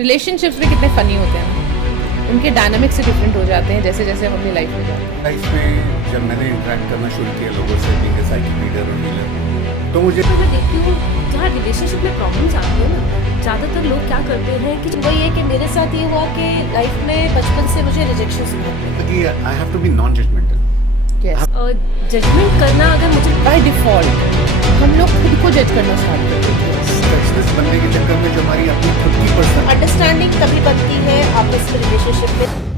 Relationships भी कितने funny होते हैं ना, उनके डायनामिक्स से डिफरेंट हो जाते हैं जैसे जैसे हम अपनी लाइफ में जाते हैं। लाइफ में जब मैंने इंटरेक्ट करना शुरू किया लोगों से, बीइंग ए साइकिक रीडर और हीलर, तो मुझे मैं देखती हूँ जहाँ रिलेशनशिप में प्रॉब्लम्स आती है ना, ज़्यादातर लोग क्या करते हैं कि वो ये कि मेरे साथ ये हुआ कि लाइफ में बचपन से मुझे रिजेक्शन बहुत मिले। कि I have to be non judgmental. Judgment करना अगर मुझे बाय डिफ़ॉल्ट हम लोग खुद को जज करना स्टार्ट करते हैं। सक्सेस बनने के चक्कर में जो हमारी अपनी खुद की पर्सन अंडरस्टैंडिंग तभी बनती है आपस में रिलेशनशिप में।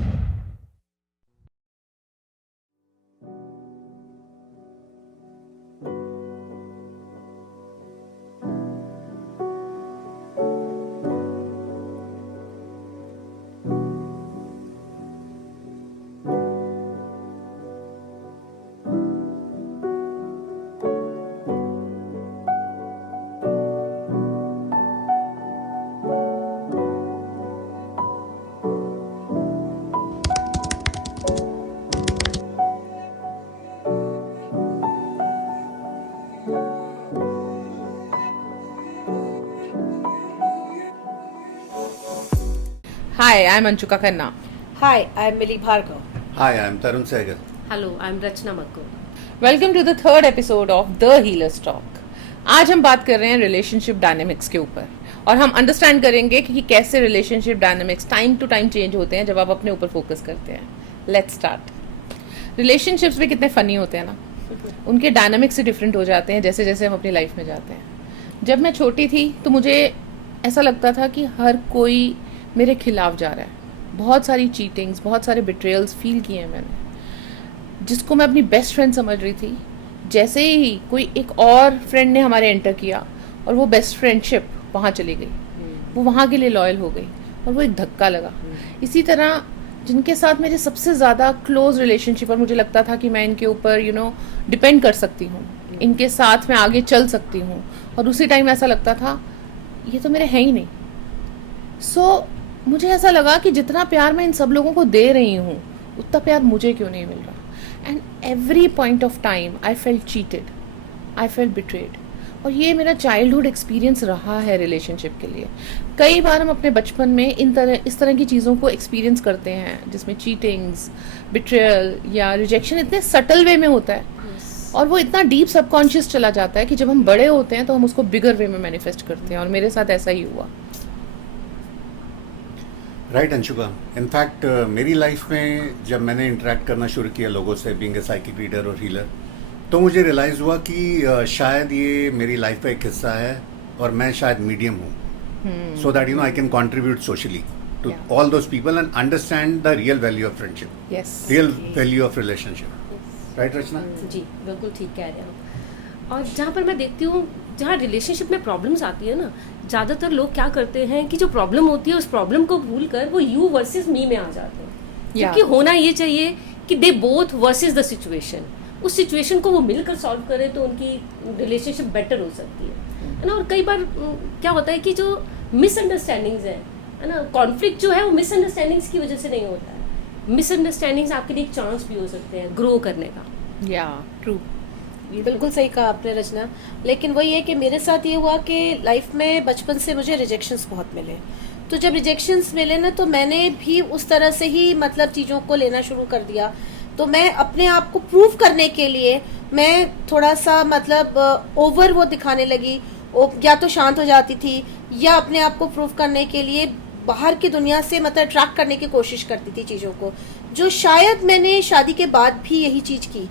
Hi, I am Anshuka Khanna. Hi, I am Mili Bhargava. Hi, I am Tarun Sehgal. Hello I am Rachna Makko. Welcome to the third episode of the healers talk. आज हम बात कर रहे हैं रिलेशनशिप डायनेमिक्स के ऊपर और हम अंडरस्टैंड करेंगे कि कैसे relationship dynamics time to time change होते हैं जब आप अपने ऊपर फोकस करते हैं। Let's start. रिलेशनशिप्स भी कितने फ़नी होते हैं ना, उनके डायनामिक्स से डिफरेंट हो जाते हैं जैसे जैसे हम अपनी लाइफ में जाते हैं। जब मैं छोटी थी तो मुझे ऐसा लगता था कि हर कोई मेरे खिलाफ जा रहा है। बहुत सारी चीटिंग्स, बहुत सारे बिट्रेयल्स फील किए हैं मैंने, जिसको मैं अपनी बेस्ट फ्रेंड समझ रही थी। जैसे ही कोई एक और फ्रेंड ने हमारे एंटर किया और वो बेस्ट फ्रेंडशिप वहाँ चली गई, वो वहाँ के लिए लॉयल हो गई और वो एक धक्का लगा। इसी तरह जिनके साथ मेरे सबसे ज़्यादा क्लोज रिलेशनशिप और मुझे लगता था कि मैं इनके ऊपर डिपेंड कर सकती हूँ, इनके साथ मैं आगे चल सकती हूँ, और उसी टाइम ऐसा लगता था ये तो मेरे हैं ही नहीं। मुझे ऐसा लगा कि जितना प्यार मैं इन सब लोगों को दे रही हूँ उतना प्यार मुझे क्यों नहीं मिल रहा। And every point of time I felt cheated, I felt betrayed. और ये मेरा चाइल्डहुड एक्सपीरियंस रहा है रिलेशनशिप के लिए। कई बार हम अपने बचपन में इस तरह की चीज़ों को एक्सपीरियंस करते हैं जिसमें चीटिंग्स, बिट्रेयल या रिजेक्शन इतने सटल वे में होता है और वो इतना डीप सबकॉन्शियस चला जाता है कि जब हम बड़े होते हैं तो हम उसको बिगर वे में मैनिफेस्ट करते हैं, और मेरे साथ ऐसा ही हुआ। राइट अंशुका, इनफैक्ट मेरी लाइफ में जब मैंने इंटरेक्ट करना शुरू किया लोगों से, बीइंग ए साइकिक रीडर और हीलर, तो मुझे रियलाइज़ हुआ कि शायद ये मेरी लाइफ का एक हिस्सा है और मैं शायद मीडियम हूँ, so that I can contribute socially to all those people and understand the real value of friendship, real value of relationship. Right Rachna? जी बिल्कुल ठीक कह रहे हैं। और जहाँ पर मैं देखती हूँ जहाँ रिलेशनशिप में प्रॉब्लम्स आती है ना, ज़्यादातर लोग क्या करते हैं कि जो प्रॉब्लम होती है उस प्रॉब्लम को भूल कर वो यू वर्सेस मी में आ जाते हैं। क्योंकि होना ये चाहिए कि they both versus the situation, उस सिचुएशन को वो मिलकर सॉल्व करें तो उनकी रिलेशनशिप बेटर हो सकती है ना। और कई बार क्या होता है कि जो मिसअंडरस्टैंडिंग्स है ना, कॉन्फ्लिक्ट जो है वो मिसअंडरस्टैंडिंग्स की वजह से नहीं होता है। मिसअंडरस्टैंडिंग्स आपके लिए एक चांस भी हो सकते हैं ग्रो करने का। या ट्रू, बिल्कुल सही कहा आपने रचना। लेकिन वही है कि मेरे साथ ये हुआ कि लाइफ में बचपन से मुझे रिजेक्शंस बहुत मिले। तो जब रिजेक्शंस मिले ना, तो मैंने भी उस तरह से ही मतलब चीज़ों को लेना शुरू कर दिया। तो मैं अपने आप को प्रूव करने के लिए मैं थोड़ा सा मतलब ओवर वो दिखाने लगी, या तो शांत हो जाती थी या अपने आप को प्रूव करने के लिए बाहर की दुनिया से मतलब अट्रैक्ट करने की कोशिश करती थी चीज़ों को, जो शायद मैंने शादी के बाद भी यही चीज़ की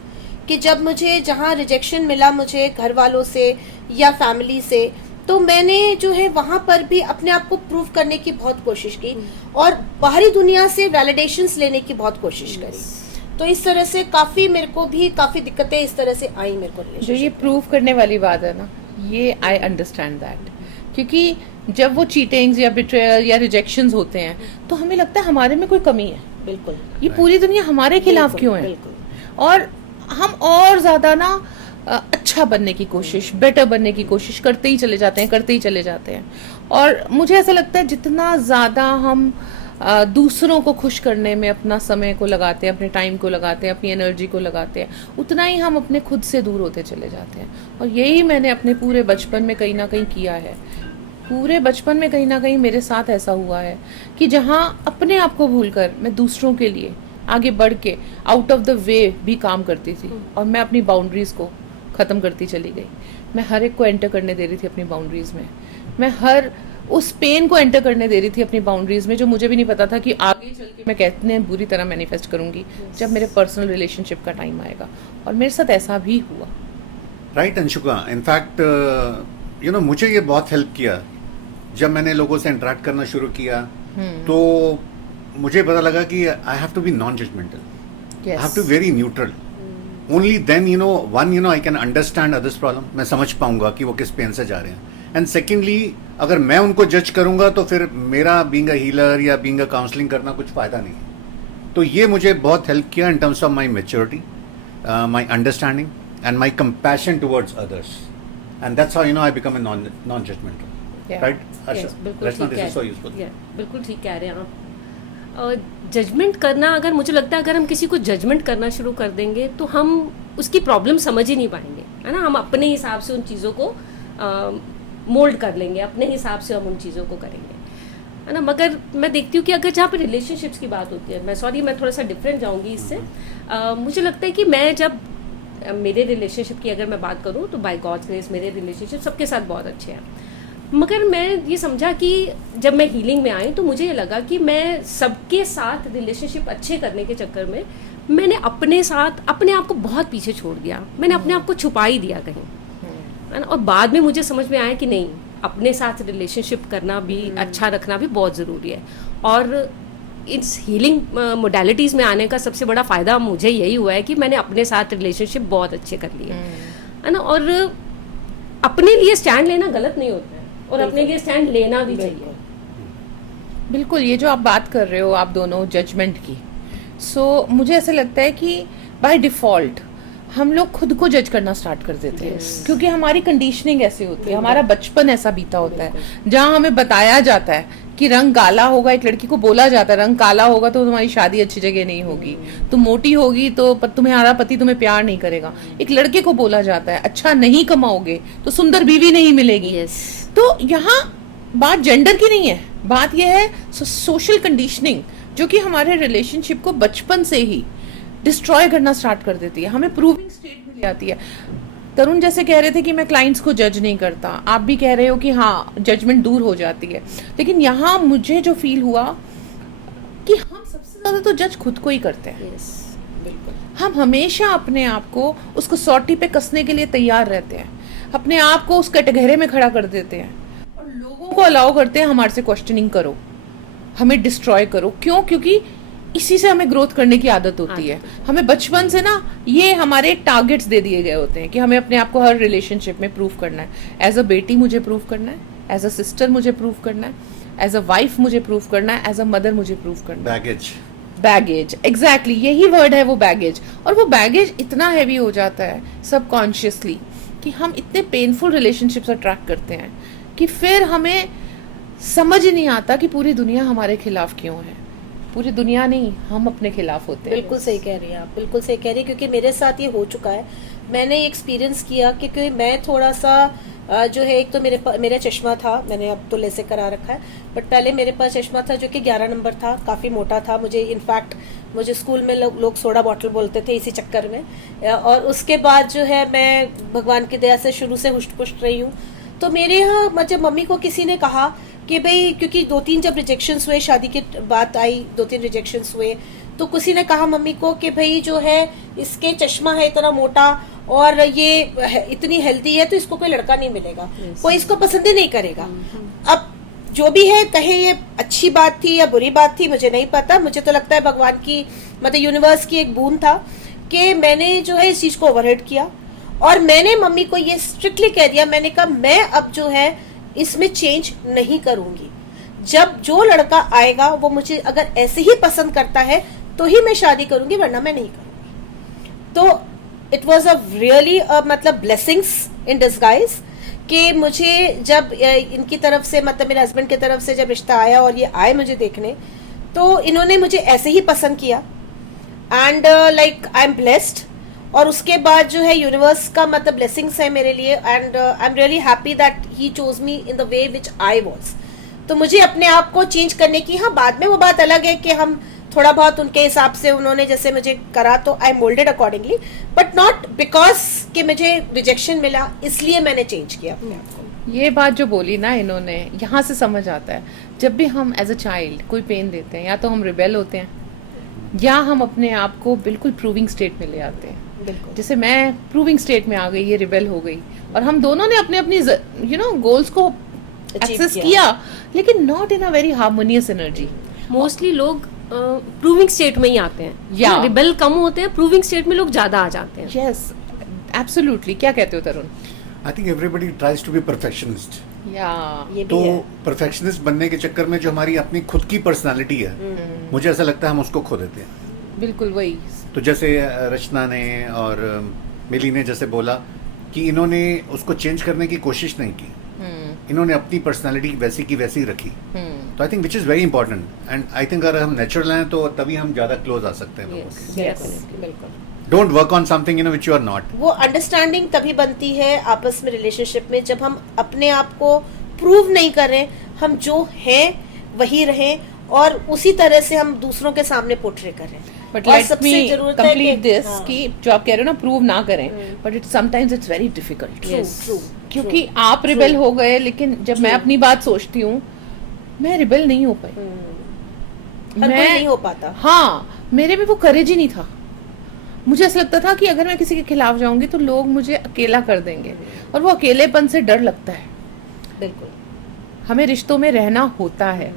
कि जब मुझे जहाँ रिजेक्शन मिला मुझे घर वालों से या फैमिली से, तो मैंने जो है वहाँ पर भी अपने आप को प्रूव करने की बहुत कोशिश की और बाहरी दुनिया से वैलिडेशंस लेने की बहुत कोशिश करी। तो इस तरह से काफ़ी मेरे को भी काफ़ी दिक्कतें इस तरह से आई मेरे को। जो ये प्रूव करने वाली बात है ना, ये आई अंडरस्टैंड दैट, क्योंकि जब वो चीटिंग्स या बिट्रेयल या रिजेक्शंस होते हैं तो हमें लगता है हमारे में कोई कमी है। बिल्कुल, ये पूरी दुनिया हमारे खिलाफ क्यों है, और हम और ज़्यादा ना अच्छा बनने की कोशिश, बेटर बनने की कोशिश करते ही चले जाते हैं। और मुझे ऐसा लगता है जितना ज़्यादा हम दूसरों को खुश करने में अपना समय को लगाते हैं, अपने टाइम को लगाते हैं, अपनी एनर्जी को लगाते हैं, उतना ही हम अपने खुद से दूर होते चले जाते हैं। और यही मैंने अपने पूरे बचपन में कहीं ना कहीं किया है। पूरे बचपन में कहीं ना कहीं मेरे साथ ऐसा हुआ है कि जहाँ अपने आप को भूलकर मैं दूसरों के लिए आगे बढ़ के आउट ऑफ द वे भी काम करती थी और मैं अपनी बाउंड्रीज को ख़त्म करती चली गई। मैं हर एक को एंटर करने दे रही थी अपनी बाउंड्रीज में, मैं हर उस पेन को एंटर करने दे रही थी अपनी बाउंड्रीज में, जो मुझे भी नहीं पता था कि आगे चल के मैं कितने बुरी तरह मैनिफेस्ट करूंगी जब मेरे पर्सनल रिलेशनशिप का टाइम आएगा। और मेरे साथ ऐसा भी हुआ। Right Anshuka, in fact you know मुझे ये बहुत हेल्प किया जब मैंने लोगों से इंटरेक्ट करना शुरू किया। तो मुझे पता लगा कि I have to be non judgmental, I have to very neutral. Only then one I can understand others problem, मैं समझ पाऊंगा कि वो किस पेन से जा रहे हैं। एंड सेकेंडली, अगर मैं उनको जज करूंगा तो फिर मेरा बीइंग अ हीलर या बीइंग अ काउंसलिंग करना कुछ फायदा नहीं है। तो ये मुझे बहुत हेल्प किया in terms of my maturity, my understanding and my compassion towards others, and that's how I become a non judgmental. Right Rachna, this is so useful. बिल्कुल ठीक कह रहे हैं आप। जजमेंट करना, अगर मुझे लगता है अगर हम किसी को जजमेंट करना शुरू कर देंगे तो हम उसकी प्रॉब्लम समझ ही नहीं पाएंगे, है ना। हम अपने हिसाब से उन चीज़ों को मोल्ड कर लेंगे, अपने हिसाब से हम उन चीज़ों को करेंगे, है ना। मगर मैं देखती हूँ कि अगर जहाँ पे रिलेशनशिप्स की बात होती है, मैं थोड़ा सा डिफरेंट जाऊँगी इससे। मुझे लगता है कि मैं जब मेरे रिलेशनशिप की अगर मैं बात करूँ तो बाय गॉड्स ग्रेस मेरे रिलेशनशिप सबके साथ बहुत अच्छे हैं। मगर मैं ये समझा कि जब मैं हीलिंग में आई तो मुझे ये लगा कि मैं सबके साथ रिलेशनशिप अच्छे करने के चक्कर में मैंने अपने साथ अपने आप को बहुत पीछे छोड़ दिया, मैंने अपने आप को छुपा ही दिया कहीं, है ना। और बाद में मुझे समझ में आया कि नहीं, अपने साथ रिलेशनशिप करना भी अच्छा रखना भी बहुत ज़रूरी है। और इस हीलिंग मोडालिटीज़ में आने का सबसे बड़ा फ़ायदा मुझे यही हुआ है कि मैंने अपने साथ रिलेशनशिप बहुत अच्छे कर लिए, है ना। और अपने लिए स्टैंड लेना गलत नहीं होता है, और अपने लिए स्टैंड लेना भी चाहिए। बिल्कुल, ये जो आप बात कर रहे हो आप दोनों जजमेंट की, सो मुझे ऐसा लगता है कि बाय डिफ़ॉल्ट हम लोग खुद को जज करना स्टार्ट कर देते हैं, क्योंकि हमारी कंडीशनिंग ऐसी होती है, हमारा बचपन ऐसा बीता होता है जहाँ हमें बताया जाता है कि रंग काला होगा, एक लड़की को बोला जाता है रंग काला होगा तो तुम्हारी शादी अच्छी जगह नहीं होगी, तुम मोटी होगी तो तुम्हारा पति तुम्हें प्यार नहीं करेगा। एक लड़के को बोला जाता है अच्छा नहीं कमाओगे तो सुंदर बीवी नहीं मिलेगी। तो यहाँ बात जेंडर की नहीं है, बात यह है सोशल कंडीशनिंग, जो कि हमारे रिलेशनशिप को बचपन से ही डिस्ट्रॉय करना स्टार्ट कर देती है, हमें प्रूविंग स्टेट में ले आती है। तरुण जैसे कह रहे थे कि मैं क्लाइंट्स को जज नहीं करता, आप भी कह रहे हो कि हाँ जजमेंट दूर हो जाती है, लेकिन यहाँ मुझे जो फील हुआ कि हम सबसे ज़्यादा तो जज खुद को ही करते हैं। बिल्कुल, हम हमेशा अपने आप को उसको सौटी पे कसने के लिए तैयार रहते हैं, अपने आप को उस कटघरे में खड़ा कर देते हैं और लोगों को अलाउ करते हैं हमारे से क्वेश्चनिंग करो, हमें डिस्ट्रॉय करो। क्यों? क्योंकि इसी से हमें ग्रोथ करने की आदत होती है। हमें बचपन से ना ये हमारे टारगेट्स दे दिए गए होते हैं कि हमें अपने आप को हर रिलेशनशिप में प्रूव करना है। एज अ बेटी मुझे प्रूव करना है, एज अ सिस्टर मुझे प्रूव करना है, एज अ वाइफ मुझे प्रूव करना है, एज अ मदर मुझे प्रूव करना है। बैगेज, एग्जैक्टली यही वर्ड है वो, बैगेज। और वो बैगेज इतना हैवी हो जाता है सबकॉन्शियसली कि हम इतने पेनफुल रिलेशनशिप्स अट्रैक्ट करते हैं कि फिर हमें समझ ही नहीं आता कि पूरी दुनिया हमारे खिलाफ क्यों है। पूरी दुनिया नहीं, हम अपने खिलाफ होते हैं। बिल्कुल सही कह रही हैं आप, बिल्कुल सही कह रही हैं, क्योंकि मेरे साथ ये हो चुका है। मैंने एक्सपीरियंस किया क्योंकि मैं थोड़ा सा जो है, एक तो मेरा चश्मा था, मैंने अब तो लेसे करा रखा है, बट पहले मेरे पास चश्मा था जो कि 11 नंबर था, काफ़ी मोटा था। मुझे स्कूल में लोग सोडा बॉटल बोलते थे इसी चक्कर में। और उसके बाद जो है मैं भगवान की दया से शुरू से हुष्ट पुष्ट रही हूँ। तो मेरे यहाँ मतलब मम्मी को किसी ने कहा कि भाई, क्योंकि 2-3 जब रिजेक्शंस हुए, शादी की बात आई, 2-3 रिजेक्शंस हुए, तो किसी ने कहा मम्मी को कि भाई जो है इसके चश्मा है इतना मोटा और ये इतनी हेल्दी है तो इसको कोई लड़का नहीं मिलेगा, कोई इसको पसंद ही नहीं करेगा। अब जो भी है, कहे ये अच्छी बात थी या बुरी बात थी मुझे नहीं पता, मुझे तो लगता है भगवान की मतलब यूनिवर्स की एक बूंद था कि मैंने जो है इस चीज को ओवरराइड किया और मैंने मम्मी को ये स्ट्रिक्टली कह दिया, मैंने कहा मैं अब जो है इसमें चेंज नहीं करूंगी। जब जो लड़का आएगा वो मुझे अगर ऐसे ही पसंद करता है तो ही मैं शादी करूंगी, वरना मैं नहीं करूंगी। तो इट वॉज अ रियली मतलब ब्लेसिंग्स इन डिस्गाइज कि मुझे जब इनकी तरफ से मतलब मेरे हस्बैंड की तरफ से जब रिश्ता आया और ये आए मुझे देखने, तो इन्होंने मुझे ऐसे ही पसंद किया and like I am blessed. और उसके बाद जो है यूनिवर्स का मतलब ब्लेसिंग्स है मेरे लिए, and I am really happy that he chose me in the way which I was. तो मुझे अपने आप को चेंज करने की, हाँ बाद में वो बात अलग है कि हम थोड़ा बहुत उनके हिसाब से उन्होंने जैसे मुझे करा तो I moulded accordingly, but not because कि मुझे रिजेक्शन मिला इसलिए मैंने चेंज किया अपने आप को। ये बात जो बोली ना इन्होंने, यहाँ से समझ आता है जब भी हम एज अ चाइल्ड कोई पेन देते हैं, या तो हम रिबेल होते हैं या हम अपने आप को बिल्कुल प्रूविंग स्टेट में ले आते हैं। बिल्कुल। जैसे मैं प्रूविंग स्टेट में आ गई, ये रिबेल हो गई, और हम दोनों ने अपने अपनी गोल्स को एक्सेस किया, लेकिन not in a very harmonious energy. Mostly लोग प्रूविंग स्टेट में ही आते हैं, या रिबेल कम होते हैं, प्रूविंग स्टेट में लोग ज्यादा आ जाते हैं। Yes absolutely. क्या कहते हो Tarun? I think everybody tries to be perfectionist. या ये तो भी है। परफेक्शनिस्ट बनने के चक्कर में जो हमारी अपनी खुद की पर्सनालिटी है, मुझे ऐसा लगता है हम उसको खो देते हैं। बिल्कुल वही। तो जैसे रचना ने और मिली ने जैसे बोला कि इन्होंने उसको चेंज करने की कोशिश नहीं की, इन्होंने अपनी पर्सनालिटी वैसी की वैसी रखी। तो I think which is very important, and I think अगर हम नेचुरल हैं तो तभी हम ज़्यादा क्लोज आ सकते हैं लोगों के। यस बिल्कुल। Don't work on something you know which you are not. वो अंडरस्टैंडिंग तभी बनती है आपस में रिलेशनशिप में जब हम अपने आप को प्रूव नहीं करें, हम जो हैं वही रहें और उसी तरह से हम दूसरों के सामने पोर्ट्रे करें। बट और लेट सबसे मी जरूरत है कंप्लीट कि- दिस हाँ। कि जो आप कह रहे हो ना प्रूव ना करें, but it sometimes it's very difficult. True, क्योंकि आप रिबेल हो गए, लेकिन जब मैं अपनी बात सोचती हूँ, मैं रिबेल नहीं हो पाई। हर कोई नहीं हो पाता। हाँ, मेरे में वो करेज ही नहीं था। मुझे ऐसा लगता था कि अगर मैं किसी के खिलाफ जाऊंगी तो लोग मुझे अकेला कर देंगे, और वो अकेलेपन से डर लगता है। बिल्कुल। हमें रिश्तों में रहना होता है।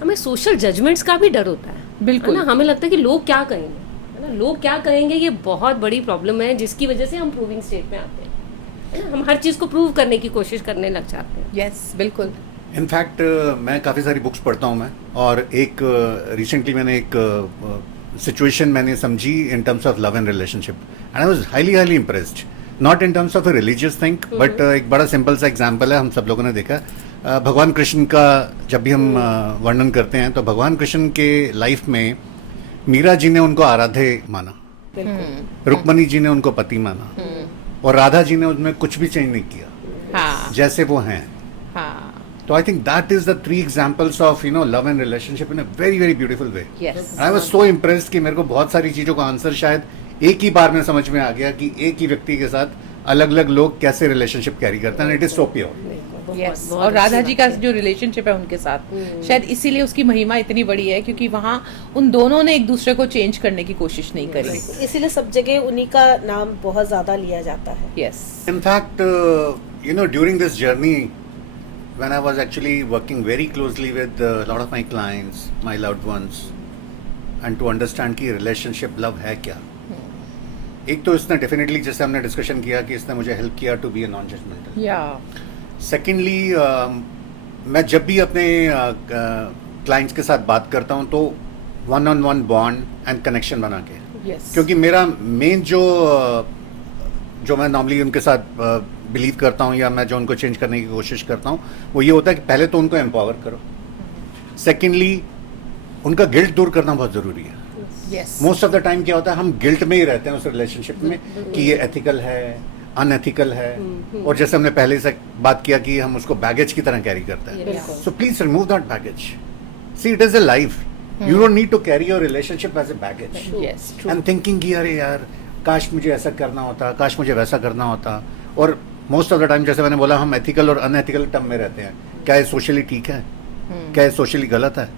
हमें सोशल जजमेंट्स का भी डर होता है, बिल्कुल। है ना? हमें लगता है कि लोग क्या कहेंगे, है ना? लोग क्या कहेंगे, ये बहुत बड़ी प्रॉब्लम है जिसकी वजह से हम प्रूविंग स्टेट में आते हैं, है ना? हम हर चीज को प्रूव करने की कोशिश करने लग जाते हैं। यस बिल्कुल। इनफैक्ट मैं काफ़ी सारी बुक्स पढ़ता हूँ मैं, और एक रिसेंटली मैंने एक सिचुएशन मैंने समझी इन terms of love and relationship, and I was highly impressed, not in terms of a religious thing, but एक बड़ा सिंपल सा एग्जांपल है, हम सब लोगों ने देखा। भगवान कृष्ण का जब भी हम वर्णन करते हैं तो भगवान कृष्ण के लाइफ में मीरा जी ने उनको आराध्य माना, रुक्मणी जी ने उनको पति माना, और राधा जी ने उनमें कुछ भी चेंज नहीं किया, हाँ जैसे वो हैं। हाँ तो I think that is the 3 examples of love and relationship in a very very beautiful way. Yes I was so impressed कि मेरे को बहुत सारी चीजों का आंसर शायद एक ही बार में समझ में आ गया कि एक ही व्यक्ति के साथ अलग अलग लोग कैसे रिलेशनशिप कैरी करते हैं। It is so pure. Yes. बहुत और राधा अच्छी जी का बात है। जो रिलेशनशिप है उनके साथ, शायद इसीलिए उसकी महिमा इतनी बड़ी है, क्योंकि वहाँ उन दोनों ने एक दूसरे को चेंज करने की कोशिश नहीं करी। इसीलिए सब जगह उन्हीं का नाम बहुत ज्यादा लिया जाता है। Yes. In fact, during this journey, when I was actually working very closely with a lot of my clients, my loved ones, and to understand कि relationship love है क्या, एक तो इसने डेफिनेटली, जैसे हमने डिस्कशन किया, कि इसने मुझे हेल्प किया to be a non judgmental. या सेकेंडली, मैं जब भी अपने क्लाइंट्स के साथ बात करता हूँ तो one on one bond and connection बना के, यस। क्योंकि मेरा मेन जो मैं नॉर्मली उनके साथ बिलीव करता हूँ या मैं जो उनको चेंज करने की कोशिश करता हूँ, वो ये होता है कि पहले तो उनको एम्पावर करो, सेकेंडली उनका गिल्ट दूर करना बहुत ज़रूरी है। Yes. Most of the time क्या होता है, हम गिल्ट में ही रहते हैं उस रिलेशनशिप में कि ये एथिकल है, अनएथिकल है, और जैसे हमने पहले से बात किया कि हम उसको बैगेज की तरह कैरी करते हैं। बिल्कुल। So please remove that baggage. See, it is a life, you don't need to carry your relationship as a baggage yes true. And thinking कि अरे यार काश मुझे ऐसा करना होता, काश मुझे वैसा करना होता। और मोस्ट ऑफ द टाइम, जैसे मैंने बोला, हम एथिकल और अनएथिकल टर्म में रहते हैं। क्या ये सोशली ठीक है, क्या ये सोशली गलत है?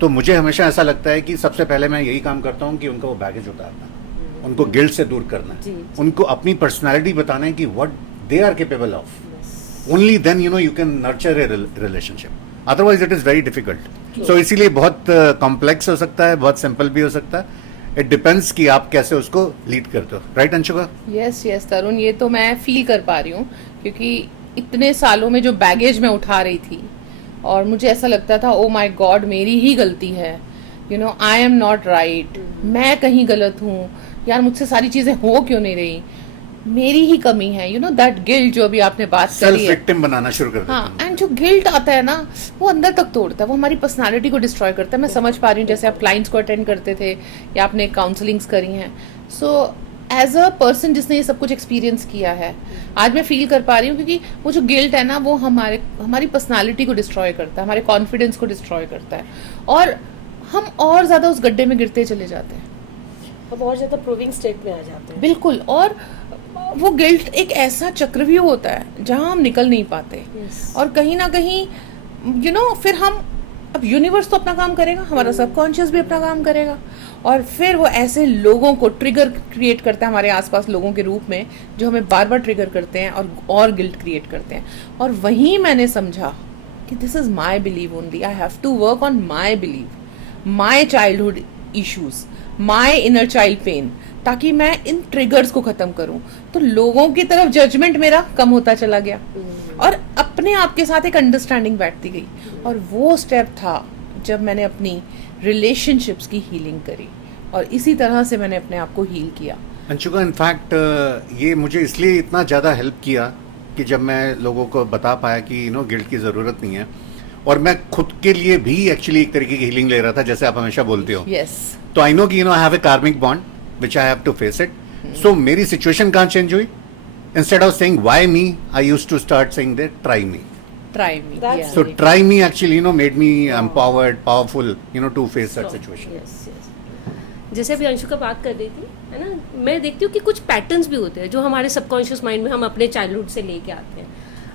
तो मुझे हमेशा ऐसा लगता है कि सबसे पहले मैं यही काम करता हूँ कि उनका वो बैगेज उतारना, उनको गिल्ट से दूर करना है, उनको अपनी पर्सनालिटी बताना है कि what they are capable of. Only then you can nurture a relationship, otherwise it is very difficult. So इसीलिए बहुत कॉम्प्लेक्स हो सकता है, बहुत सिंपल भी हो सकता है। इट डिपेंड्स कि आप कैसे उसको लीड करते हो। राइट अंशुका? यस यस तरुण, ये तो मैं फील कर पा रही हूँ, क्योंकि इतने सालों में जो बैगेज मैं उठा रही थी, और मुझे ऐसा लगता था ओ माय गॉड मेरी ही गलती है, आई एम नॉट राइट, मैं कहीं गलत हूँ यार, मुझसे सारी चीजें हो क्यों नहीं रही, मेरी ही कमी है, दैट गिल्ट जो अभी आपने बात सेल्फ करी है। विक्टिम बनाना शुरू कर देते हाँ, हैं। एंड जो गिल्ट आता है ना, वो अंदर तक तोड़ता है, वो हमारी पर्सनालिटी को डिस्ट्रॉय करता है। मैं समझ पा रही हूँ, जैसे आप क्लाइंट्स को अटेंड करते थे या आपने काउंसलिंग्स करी हैं, सो एज अ पर्सन जिसने ये सब कुछ एक्सपीरियंस किया है, आज मैं फील कर पा रही हूँ, क्योंकि वो जो गिल्ट है ना, वो हमारी पर्सनालिटी को डिस्ट्रॉय करता है, हमारे कॉन्फिडेंस को डिस्ट्रॉय करता है, और हम और ज़्यादा उस गड्ढे में गिरते चले जाते हैं, हम और ज्यादा प्रूविंग स्टेट में आ जाते हैं। बिल्कुल। और वो गिल्ट एक ऐसा चक्रव्यूह होता है जहाँ हम निकल नहीं पाते, और कहीं ना कहीं फिर हम, अब यूनिवर्स तो अपना काम करेगा, हमारा सबकॉन्शियस भी अपना काम करेगा, और फिर वो ऐसे लोगों को ट्रिगर क्रिएट करता है हमारे आसपास लोगों के रूप में, जो हमें बार बार ट्रिगर करते हैं और गिल्ट क्रिएट करते हैं। और वहीं मैंने समझा कि this is my believe only, I have to work on my believe, my childhood issues, my inner child pain, ताकि मैं इन ट्रिगर्स को खत्म करूं। तो लोगों की तरफ जजमेंट मेरा कम होता चला गया, और अपने आप के साथ एक अंडरस्टैंडिंग बैठती गई। और वो स्टेप था जब मैंने अपनी रिलेशनशिप्स की हीलिंग करी, और इसी तरह से मैंने अपने आप को हील किया। अंशुका, इनफैक्ट ये मुझे इसलिए इतना ज़्यादा हेल्प किया कि जब मैं लोगों को बता पाया कि गिल्ट की ज़रूरत नहीं है, और मैं खुद के लिए भी एक्चुअली एक तरीके की हीलिंग ले रहा था, जैसे आप हमेशा बोलते हो। यस। तो आई नो कि I have a karmic bond which I have to face it. So मेरी सिचुएशन कहाँ चेंज हुई? Instead of saying why me, I used to start saying that try me. Try me. That's Yeah. So try me actually, made me empowered, powerful, to face that situation. Yes, yes. जैसे अभी अंशु का बात कर रही थी, है ना, मैं देखती हूँ कि कुछ पैटर्न्स भी होते हैं जो हमारे सबकॉन्शियस माइंड में हम अपने चाइल्डहुड से लेके आते हैं।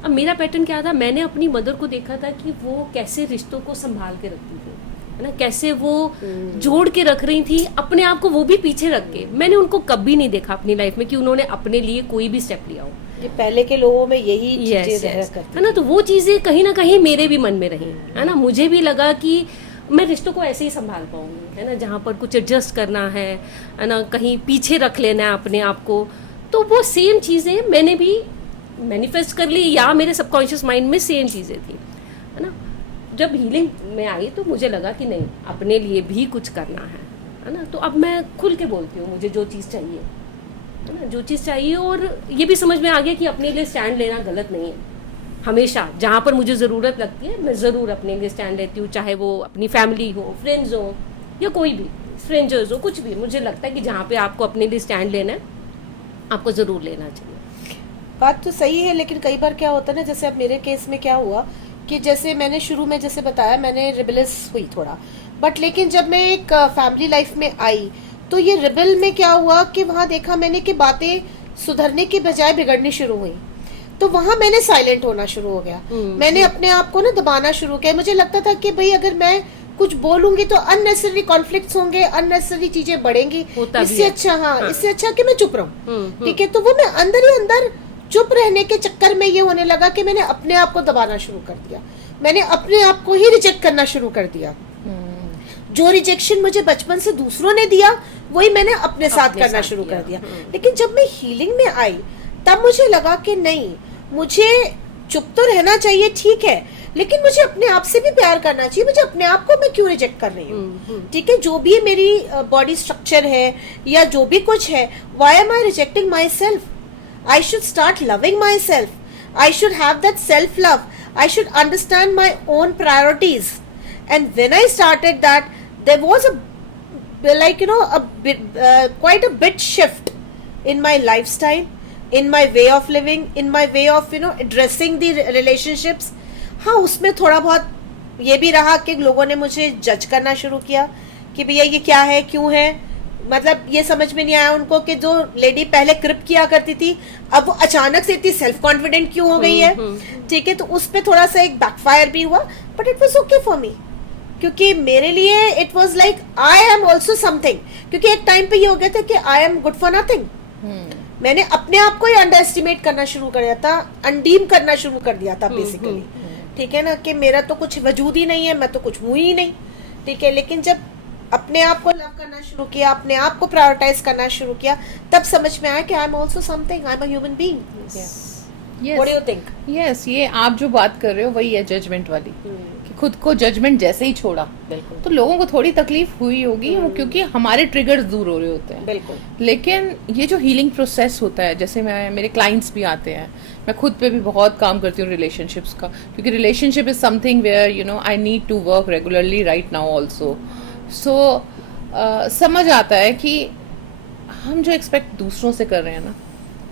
अब मेरा पैटर्न क्या था, मैंने अपनी मदर को देखा था कि वो कैसे रिश्तों को संभाल के रखती थी, है ना, कैसे वो जोड़ के रख रही थी अपने आप को, वो भी पीछे रख के। मैंने उनको कभी नहीं देखा अपनी लाइफ में कि उन्होंने अपने लिए कोई भी स्टेप लिया हो। ये पहले के लोगों में यही Yes, चीजें रहा yes. करती है ना, तो वो चीज़ें कहीं ना कहीं मेरे भी मन में रही, है ना। मुझे भी लगा कि मैं रिश्तों को ऐसे ही संभाल पाऊंगी, है ना, जहाँ पर कुछ एडजस्ट करना है ना, कहीं पीछे रख लेना है अपने आप को। तो वो सेम चीज़ें मैंने भी मैनिफेस्ट कर ली, या मेरे सबकॉन्शियस माइंड में सेम चीज़ें थी, है ना। जब हीलिंग में आई तो मुझे लगा कि नहीं, अपने लिए भी कुछ करना है ना। तो अब मैं खुल के बोलती हूँ मुझे जो चीज़ चाहिए, है ना, जो चीज़ चाहिए। और ये भी समझ में आ गया कि अपने लिए स्टैंड लेना गलत नहीं है। हमेशा जहाँ पर मुझे ज़रूरत लगती है मैं ज़रूर अपने लिए स्टैंड लेती हूँ, चाहे वो अपनी फैमिली हो, फ्रेंड्स हो, या कोई भी स्ट्रेंजर्स हो, कुछ भी। मुझे लगता है कि जहाँ पे आपको अपने लिए स्टैंड लेना है, आपको ज़रूर लेना चाहिए। बात तो सही है, लेकिन कई बार क्या होता है ना, जैसे अब मेरे केस में क्या हुआ कि जैसे मैंने शुरू में जैसे बताया, मैंने रिबेलियस हुई थोड़ा, बट लेकिन जब मैं एक फैमिली लाइफ में आई तो ये रिबेल में क्या हुआ कि वहाँ देखा मैंने कि बातें सुधरने की बजाय बिगड़नी शुरू हुई। तो वहाँ मैंने साइलेंट होना शुरू हो गया, मैंने अपने आप को ना दबाना शुरू किया। मुझे लगता था कि भाई अगर मैं कुछ बोलूंगी तो अननेसेसरी कॉन्फ्लिक्ट्स होंगे, अननेसेसरी चीजें बढ़ेंगी, इससे अच्छा इससे अच्छा कि मैं चुप रहूं। ठीक है, तो वो मैं अंदर ही अंदर चुप रहने के चक्कर में ये होने लगा कि मैंने अपने आप को दबाना शुरू कर दिया, मैंने अपने आप को ही रिजेक्ट करना शुरू कर दिया। जो रिजेक्शन मुझे बचपन से दूसरों ने दिया वही मैंने अपने साथ करना शुरू कर दिया। लेकिन जब मैं हीलिंग में आई तब मुझे लगा कि नहीं, मुझे चुप तो रहना चाहिए, ठीक है, लेकिन मुझे अपने आप से भी प्यार करना चाहिए। मुझे अपने आप को मैं क्यों रिजेक्ट कर रही हूँ? ठीक है, जो भी मेरी बॉडी स्ट्रक्चर है या जो भी कुछ है, why am I rejecting my self? I should start loving myself. I should have that self-love. I should understand my own priorities. And when I started that, there was quite a bit shift in my lifestyle, in my way of living, in my way of addressing the relationships. हाँ, उसमें थोड़ा बहुत ये भी रहा कि लोगों ने मुझे जज करना शुरू किया कि भैया ये क्या है, क्यों है। मतलब ये समझ में नहीं आया उनको कि जो लेडी पहले क्रिप किया करती थी अब वो अचानक से इतनी सेल्फ कॉन्फिडेंट क्यों हो गई है। ठीक है, तो उस पे थोड़ा सा एक बैकफायर भी हुआ, but it was okay for me, क्योंकि मेरे लिए it was like I am also something. क्योंकि एक टाइम पे ये हो गया था कि I am good for nothing. मैंने अपने आप को ही अंडर एस्टिमेट करना शुरू कर दिया था, अनडीम करना शुरू कर दिया था बेसिकली। ठीक है ना, कि मेरा तो कुछ वजूद ही नहीं है, मैं तो कुछ हूँ ही नहीं। ठीक है, लेकिन जब अपने आप को लव करना शुरू किया, अपने आप को प्रायोरिटाइज करना शुरू किया, तब समझ में आया कि I am also something, I am a human being. What do you think? Yes, ये आप जो बात कर रहे हो वही है जजमेंट वाली, कि खुद को जजमेंट जैसे ही छोड़ा तो लोगों को थोड़ी तकलीफ हुई होगी, क्योंकि हमारे ट्रिगर्स दूर हो रहे होते हैं। बिल्कुल। लेकिन ये जो हीलिंग प्रोसेस होता है, जैसे मेरे क्लाइंट्स भी आते हैं, मैं खुद पे भी बहुत काम करती हूँ रिलेशनशिप्स का, क्योंकि relationship is something where I need to work regularly right now also. So समझ आता है कि हम जो एक्सपेक्ट दूसरों से कर रहे हैं ना,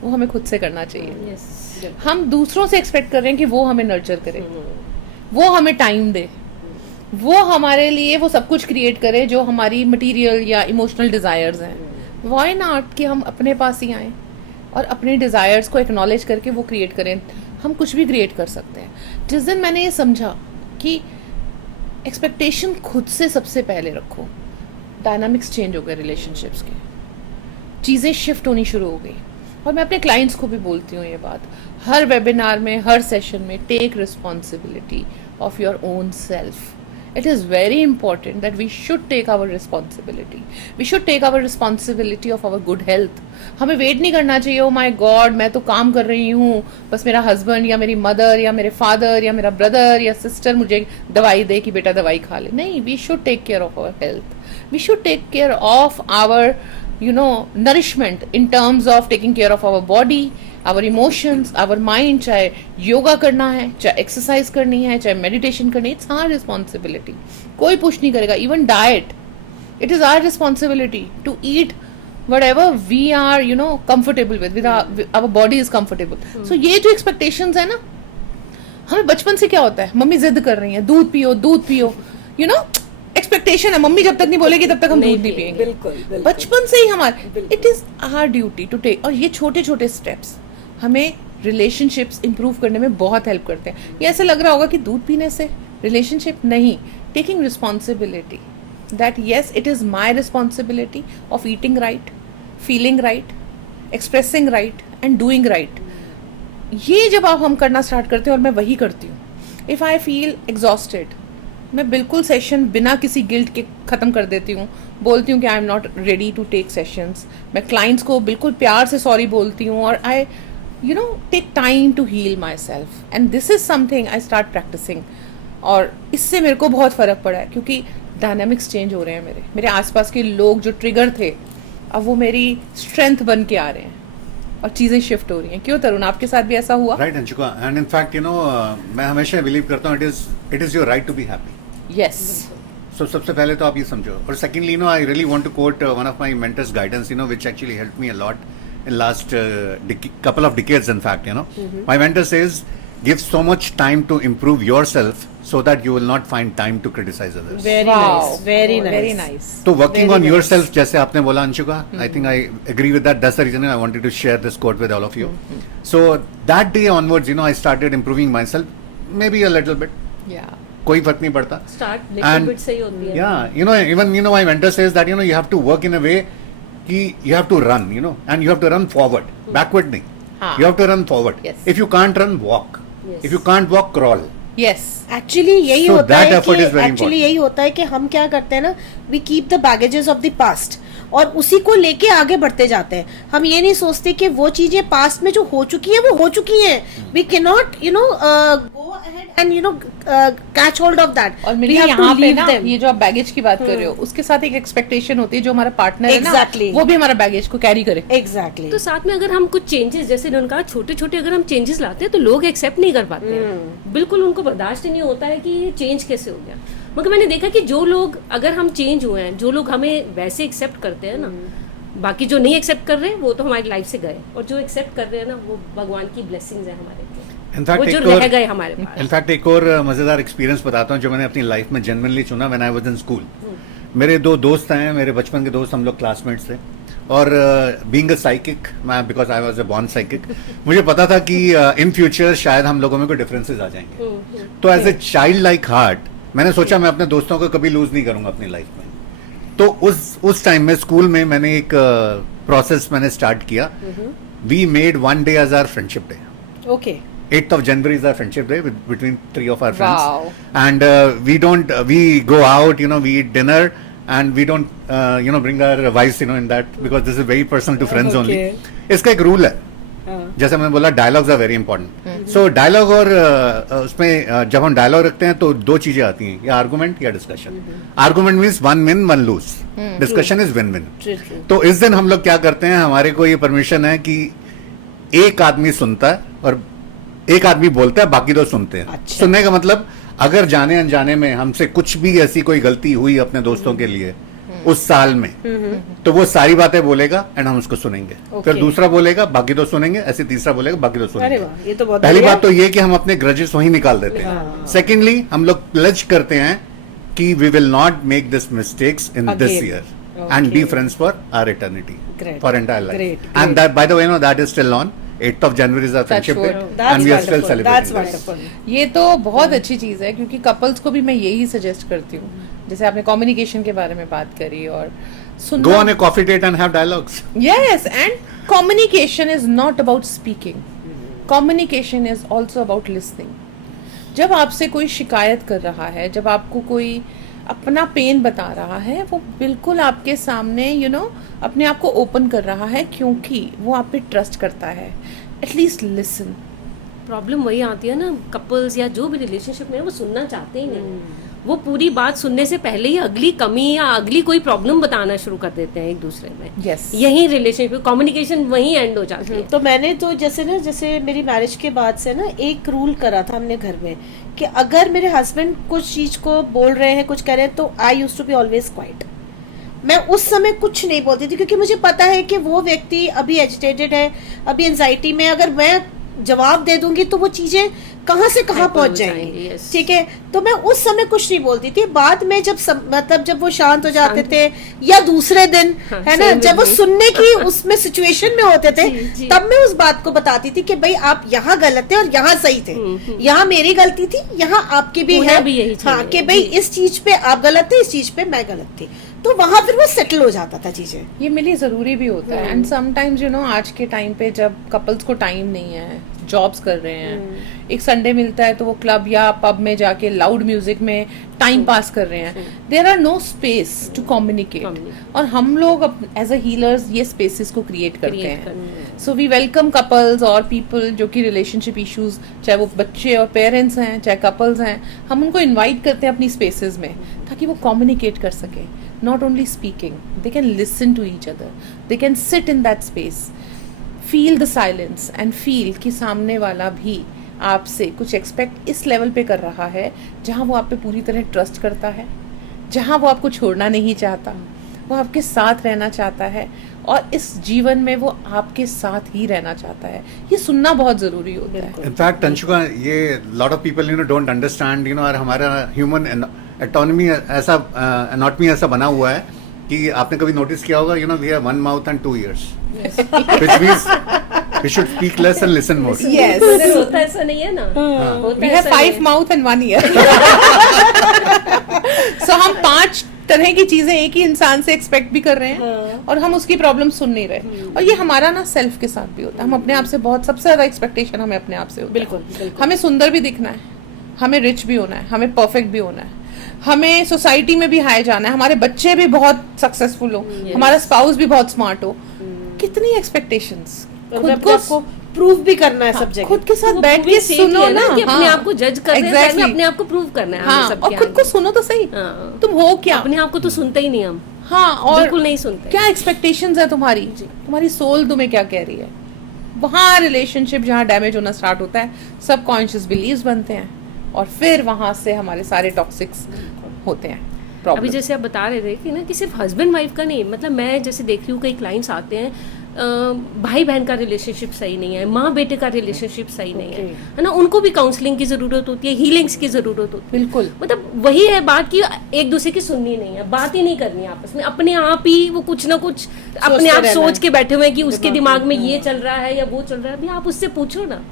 वो हमें खुद से करना चाहिए। यस हम दूसरों से एक्सपेक्ट कर रहे हैं कि वो हमें नर्चर करे, वो हमें टाइम दे, वो हमारे लिए वो सब कुछ क्रिएट करे जो हमारी मटेरियल या इमोशनल डिजायर्स हैं। व्हाई नॉट कि हम अपने पास ही आए और अपने डिजायर्स को एक्नॉलेज करके वो क्रिएट करें। हम कुछ भी क्रिएट कर सकते हैं। जिस दिन मैंने ये समझा कि एक्सपेक्टेशन खुद से सबसे पहले रखो, डायनामिक्स चेंज हो गए रिलेशनशिप्स के, चीज़ें शिफ्ट होनी शुरू हो गई। और मैं अपने क्लाइंट्स को भी बोलती हूँ ये बात, हर वेबिनार में, हर सेशन में, take responsibility of your own self. It is very important that we should take our responsibility. We should take our responsibility of our good health. हमें वेट नहीं करना चाहिए, ओ माय गॉड मैं तो काम कर रही हूँ, बस मेरा हस्बैंड या मेरी मदर या मेरे फादर या मेरा ब्रदर या सिस्टर मुझे दवाई दे कि बेटा दवाई खा ले। नहीं, we should take care of our health, we should take care of our nourishment in terms of taking care of our body, our emotions, our mind. चाहे योगा करना है, चाहे एक्सरसाइज करनी है, चाहे मेडिटेशन करनी है, इट्स आवर रिस्पॉन्सिबिलिटी। कोई पुश नहीं करेगा। Even diet, it is our responsibility to eat whatever we are comfortable with our body is comfortable. So ये जो expectations है ना, हमें बचपन से क्या होता है, मम्मी जिद कर रही है दूध पियो दूध पियो, एक्सपेक्टेशन है मम्मी जब तक नहीं बोलेगी तब तक हम दूध नहीं पिएंगे। बिल्कुल बचपन से ही हमारे, it is our duty to take. और ये छोटे छोटे स्टेप्स हमें रिलेशनशिप्स इंप्रूव करने में बहुत हेल्प करते हैं। ये ऐसा लग रहा होगा कि दूध पीने से रिलेशनशिप, नहीं, taking responsibility that yes, it is my responsibility of eating right, feeling right, expressing right and doing right. ये जब आप हम करना स्टार्ट करते हैं, और मैं वही करती हूँ। इफ़ आई फील एग्जॉस्टेड, मैं बिल्कुल सेशन बिना किसी गिल्ट के ख़त्म कर देती हूँ, बोलती हूँ कि I am not ready to take sessions. मैं क्लाइंट्स को बिल्कुल प्यार से सॉरी बोलती हूँ, और I take time to heal my self, and this is something I start practicing. और इससे मेरे को बहुत फ़र्क पड़ा है, क्योंकि डायनामिक्स चेंज हो रहे हैं। मेरे आसपास के लोग जो ट्रिगर थे, अब वो मेरी स्ट्रेंथ बन के आ रहे हैं और चीज़ें शिफ्ट हो रही हैं। क्यों तरुण, आपके साथ भी ऐसा हुआ? Right Anshuka, and in fact मैं हमेशा बिलीव करता हूँ it is your right to be happy. Yes. So सबसे पहले तो आप ये समझो, और secondly I really want to quote one of my mentors guidance which actually helped me a lot in last couple of decades. In fact, my mentor says, give so much time to improve yourself so that you will not find time to criticize others. Very Wow. nice, very nice, Very nice. So working Very on nice. yourself, जैसे आपने बोला Anshuka, I think I agree with that. That's the reason I wanted to share this quote with all of you. So that day onwards, I started improving myself, maybe a little bit. Yeah. कोई फर्क नहीं पड़ता. Start little bit से ही होती है। Yeah, even my mentor says that you have to work in a way कि you have to run, and you have to run forward, backward नहीं. हाँ. You have to run forward. Yes. If you can't run, walk. Yes. If you can't walk, crawl. Yes. Actually यही So होता that है effort कि is very actually important. यही होता है कि हम क्या करते हैं ना, we keep the baggages of the past, और उसी को लेके आगे बढ़ते जाते हैं। हम ये नहीं सोचते कि वो चीजें पास्ट में जो हो चुकी है वो हो चुकी हैं। We can not go ahead and catch hold of that. और मेरी यहाँ पे ना, ये जो आप बैगेज की बात कर रहे हो, उसके साथ एक एक्सपेक्टेशन होती है जो हमारा पार्टनर है Exactly. ना, वो भी हमारा बैगेज को कैरी करे। एग्जैक्टली। तो साथ में अगर हम कुछ चेंजेस, जैसे उन्होंने कहा छोटे छोटे अगर हम चेंजेस लाते हैं तो लोग एक्सेप्ट नहीं कर पाते हैं। बिल्कुल उनको बर्दाश्त ही नहीं होता है कि ये चेंज कैसे हो गया। मगर मैंने देखा कि जो लोग, अगर हम चेंज हुए हैं, जो लोग हमें वैसे एक्सेप्ट करते हैं ना, बाकी जो नहीं एक्सेप्ट कर रहे वो तो हमारी लाइफ से गए, और जो एक्सेप्ट कर रहे हैं ना, वो भगवान की ब्लेसिंग्स है हमारे लिए। इनफैक्ट वो जो रह गए हमारे पास। इनफैक्ट एक और मजेदार एक्सपीरियंस बताता हूँ जो मैंने अपनी लाइफ में जेन्युइनली चुना when I was in school. मेरे दो दोस्त हैं, मेरे बचपन के दोस्त, हम लोग क्लासमेट्स थे, और being a psychic, because I was a born psychic, मुझे पता था कि इन फ्यूचर शायद हम लोगों में कोई डिफरेंसेस आ जाएंगे। तो as a child like heart मैंने सोचा मैं अपने दोस्तों को कभी लूज नहीं करूंगा अपनी लाइफ में। तो उस टाइम में स्कूल में मैंने एक प्रोसेस मैंने स्टार्ट किया। We made one day as our friendship day. Okay. 8th of January is our friendship day between 3 of our friends. Wow. And we go out, we eat dinner, and we don't, bring our wives, in that, because this is very personal to friends only. इसका एक rule है, जैसे मैंने बोला, dialogues are very important. So dialogue और उसमें जब हम डायलॉग रखते हैं तो दो चीजें आती हैं, या आर्गुमेंट या डिस्कशन। Argument means one win one lose, discussion is win win. तो इस दिन हम लोग क्या करते हैं, हमारे को ये परमिशन है कि एक आदमी सुनता है और एक आदमी बोलता है, बाकी दो सुनते हैं। अच्छा। सुनने का मतलब, अगर जाने अनजाने में हमसे कुछ भी ऐसी कोई गलती हुई अपने दोस्तों के लिए, उस साल में, तो वो सारी बातें बोलेगा एंड हम उसको सुनेंगे। फिर दूसरा बोलेगा, बाकी दो सुनेंगे, ऐसे तीसरा बोलेगा, बाकी दो अरे सुनेंगे। वाह, ये तो बहुत पहली बढ़िया। बात तो ये कि हम अपने ग्रजेस वहीं निकाल देते हैं। सेकेंडली, हम लोग प्लेज करते हैं कि we will not make this mistakes in this Again. Year and be friends for our eternity, Great. For entire life. Great, and that, by the way, that is still on. 8th of January is our friendship day, That's and we are still wonderful. celebrating That's this. wonderful. ये तो बहुत अच्छी चीज है, क्योंकि couples को भी मैं यही सजेस्ट करती हूँ, जैसे आपने कम्युनिकेशन के बारे में बात करी और सुनना। Go on a coffee date and have dialogues. Yes, and communication is not about speaking. Communication is also about listening. जब आपसे कोई शिकायत कर रहा है, जब आपको कोई अपना पेन बता रहा है, वो बिल्कुल आपके सामने अपने आप को ओपन कर रहा है, क्योंकि वो आप पे ट्रस्ट करता है। At least listen. प्रॉब्लम वही आती है ना, कपल्स या जो भी रिलेशनशिप में है, वो सुनना चाहते ही नहीं। वो पूरी बात सुनने से पहले ही अगली कमी या अगली कोई प्रॉब्लम बताना शुरू कर देते हैं एक दूसरे में। Yes. यही रिलेशनशिप, कम्युनिकेशन वहीं एंड हो जाती है। तो मैंने तो जैसे मेरी मैरिज के बाद से ना एक रूल करा था हमने घर में कि अगर मेरे हस्बैंड कुछ चीज को बोल रहे हैं, कुछ कह रहे हैं, तो I used to be always quiet. मैं उस समय कुछ नहीं बोलती थी, क्योंकि मुझे पता है कि वो व्यक्ति अभी एजिटेटेड है, अभी एंजाइटी में। अगर मैं जवाब दे दूंगी तो वो चीजें कहाँ से कहाँ Hyper पहुंच हो जाएंगी। जाएंगी, yes. ठीक है, तो मैं उस समय कुछ नहीं बोलती थी। बाद में जब मतलब जब वो शांत हो जाते थे, या दूसरे दिन है ना, same जब वो with me. सुनने की उसमें सिचुएशन में होते थे, जी, जी. तब मैं उस बात को बताती थी कि भाई आप यहाँ गलत थे और यहाँ सही थे, यहाँ मेरी गलती थी, यहाँ आपकी भी होना है। भी यही चाहिए। हाँ, कि भाई जी. इस चीज पे आप गलत थे, इस चीज पे मैं गलत थी। तो वहां फिर वो सेटल हो जाता था चीजें। ये मेरे लिए ज़रूरी भी होता है। एंड समटाइम्स आज के टाइम पे जब कपल्स को टाइम नहीं है, जॉब्स कर रहे हैं, एक संडे मिलता है तो वो क्लब या पब में जाके लाउड म्यूजिक में टाइम पास कर रहे हैं। There are no space to communicate, और हम लोग एज अ हीलर्स ये स्पेसेस को क्रिएट करते हैं। सो वी वेलकम कपल्स और पीपल जो कि रिलेशनशिप इश्यूज, चाहे वो बच्चे और पेरेंट्स हैं, चाहे कपल्स हैं, हम उनको इन्वाइट करते हैं अपनी स्पेसेस में, ताकि वो कम्युनिकेट कर सकें। Not only speaking, they can listen to each other. They can sit in that space, feel the silence and feel कि सामने वाला भी आपसे कुछ एक्सपेक्ट इस लेवल पे कर रहा है जहाँ वो आप पे पूरी तरह ट्रस्ट करता है, जहाँ वो आपको छोड़ना नहीं चाहता, वो आपके साथ रहना चाहता है, और इस जीवन में वो आपके साथ ही रहना चाहता है। ये सुनना बहुत जरूरी होता है। इनफैक्ट अंशुका, ये lot of people don't understand, और हमारा ह्यूमन एटोनमी ऐसा एनाटमी ऐसा बना हुआ है कि आपने कभी नोटिस किया होगा, we have one mouth and 2 ears, which means we should speak less and listen more. Yes. अगर होता ऐसा नहीं है ना, होता We have ऐसा 5 नहीं mouth and 1 ear. So हम 5 तरह की चीजें एक ही इंसान से एक्सपेक्ट भी कर रहे हैं, और हम उसकी प्रॉब्लम सुन नहीं रहे। और ये हमारा ना सेल्फ के साथ भी होता है। हम अपने आप से बहुत, सबसे ज्यादा एक्सपेक्टेशन हमें अपने आप से होता है। बिल्कुल। हमें सुंदर भी दिखना है, हमें रिच भी होना है, हमें परफेक्ट भी होना है, हमें सोसाइटी में भी हाई जाना है, हमारे बच्चे भी बहुत सक्सेसफुल हो, हमारा स्पाउस भी बहुत स्मार्ट हो। कितनी एक्सपेक्टेशंस, खुद को प्रूव भी करना है सब जगह। खुद के साथ वो बैठ भी के सेफ सुनो है ना, कि अपने आप को जज कर रहे हैं, Exactly. अपने आप को प्रूव करना है हमें हाँ, सबके और खुद आगे। को सुनो तो सही, हाँ। तुम हो क्या। अपने आप को तो सुनते ही नहीं हम। हाँ, और बिल्कुल नहीं सुनते। क्या एक्सपेक्टेशंस है तुम्हारी सोल तुम्हें क्या कह रही है। वहाँ रिलेशनशिप जहाँ डैमेज होना स्टार्ट होता है, सबकॉन्शियस बिलीव्स बनते हैं, और फिर वहां से हमारे सारे टॉक्सिक्स होते हैं। अभी जैसे आप बता रहे थे कि ना कि सिर्फ हस्बैंड वाइफ का नहीं, मतलब मैं जैसे देख रही हूँ कई क्लाइंट्स आते हैं, भाई बहन का रिलेशनशिप सही नहीं है, माँ बेटे का रिलेशनशिप सही नहीं है ना, उनको भी काउंसलिंग की जरूरत होती है, हीलिंग्स की जरूरत होती है। बिल्कुल, मतलब वही है बात कि एक दूसरे की सुननी नहीं है, बात ही नहीं करनी है आपस में, अपने आप ही वो कुछ ना कुछ अपने आप सोच के बैठे हुए हैं कि उसके दिमाग में ये चल रहा है या वो चल रहा है। अभी आप उससे पूछो ना,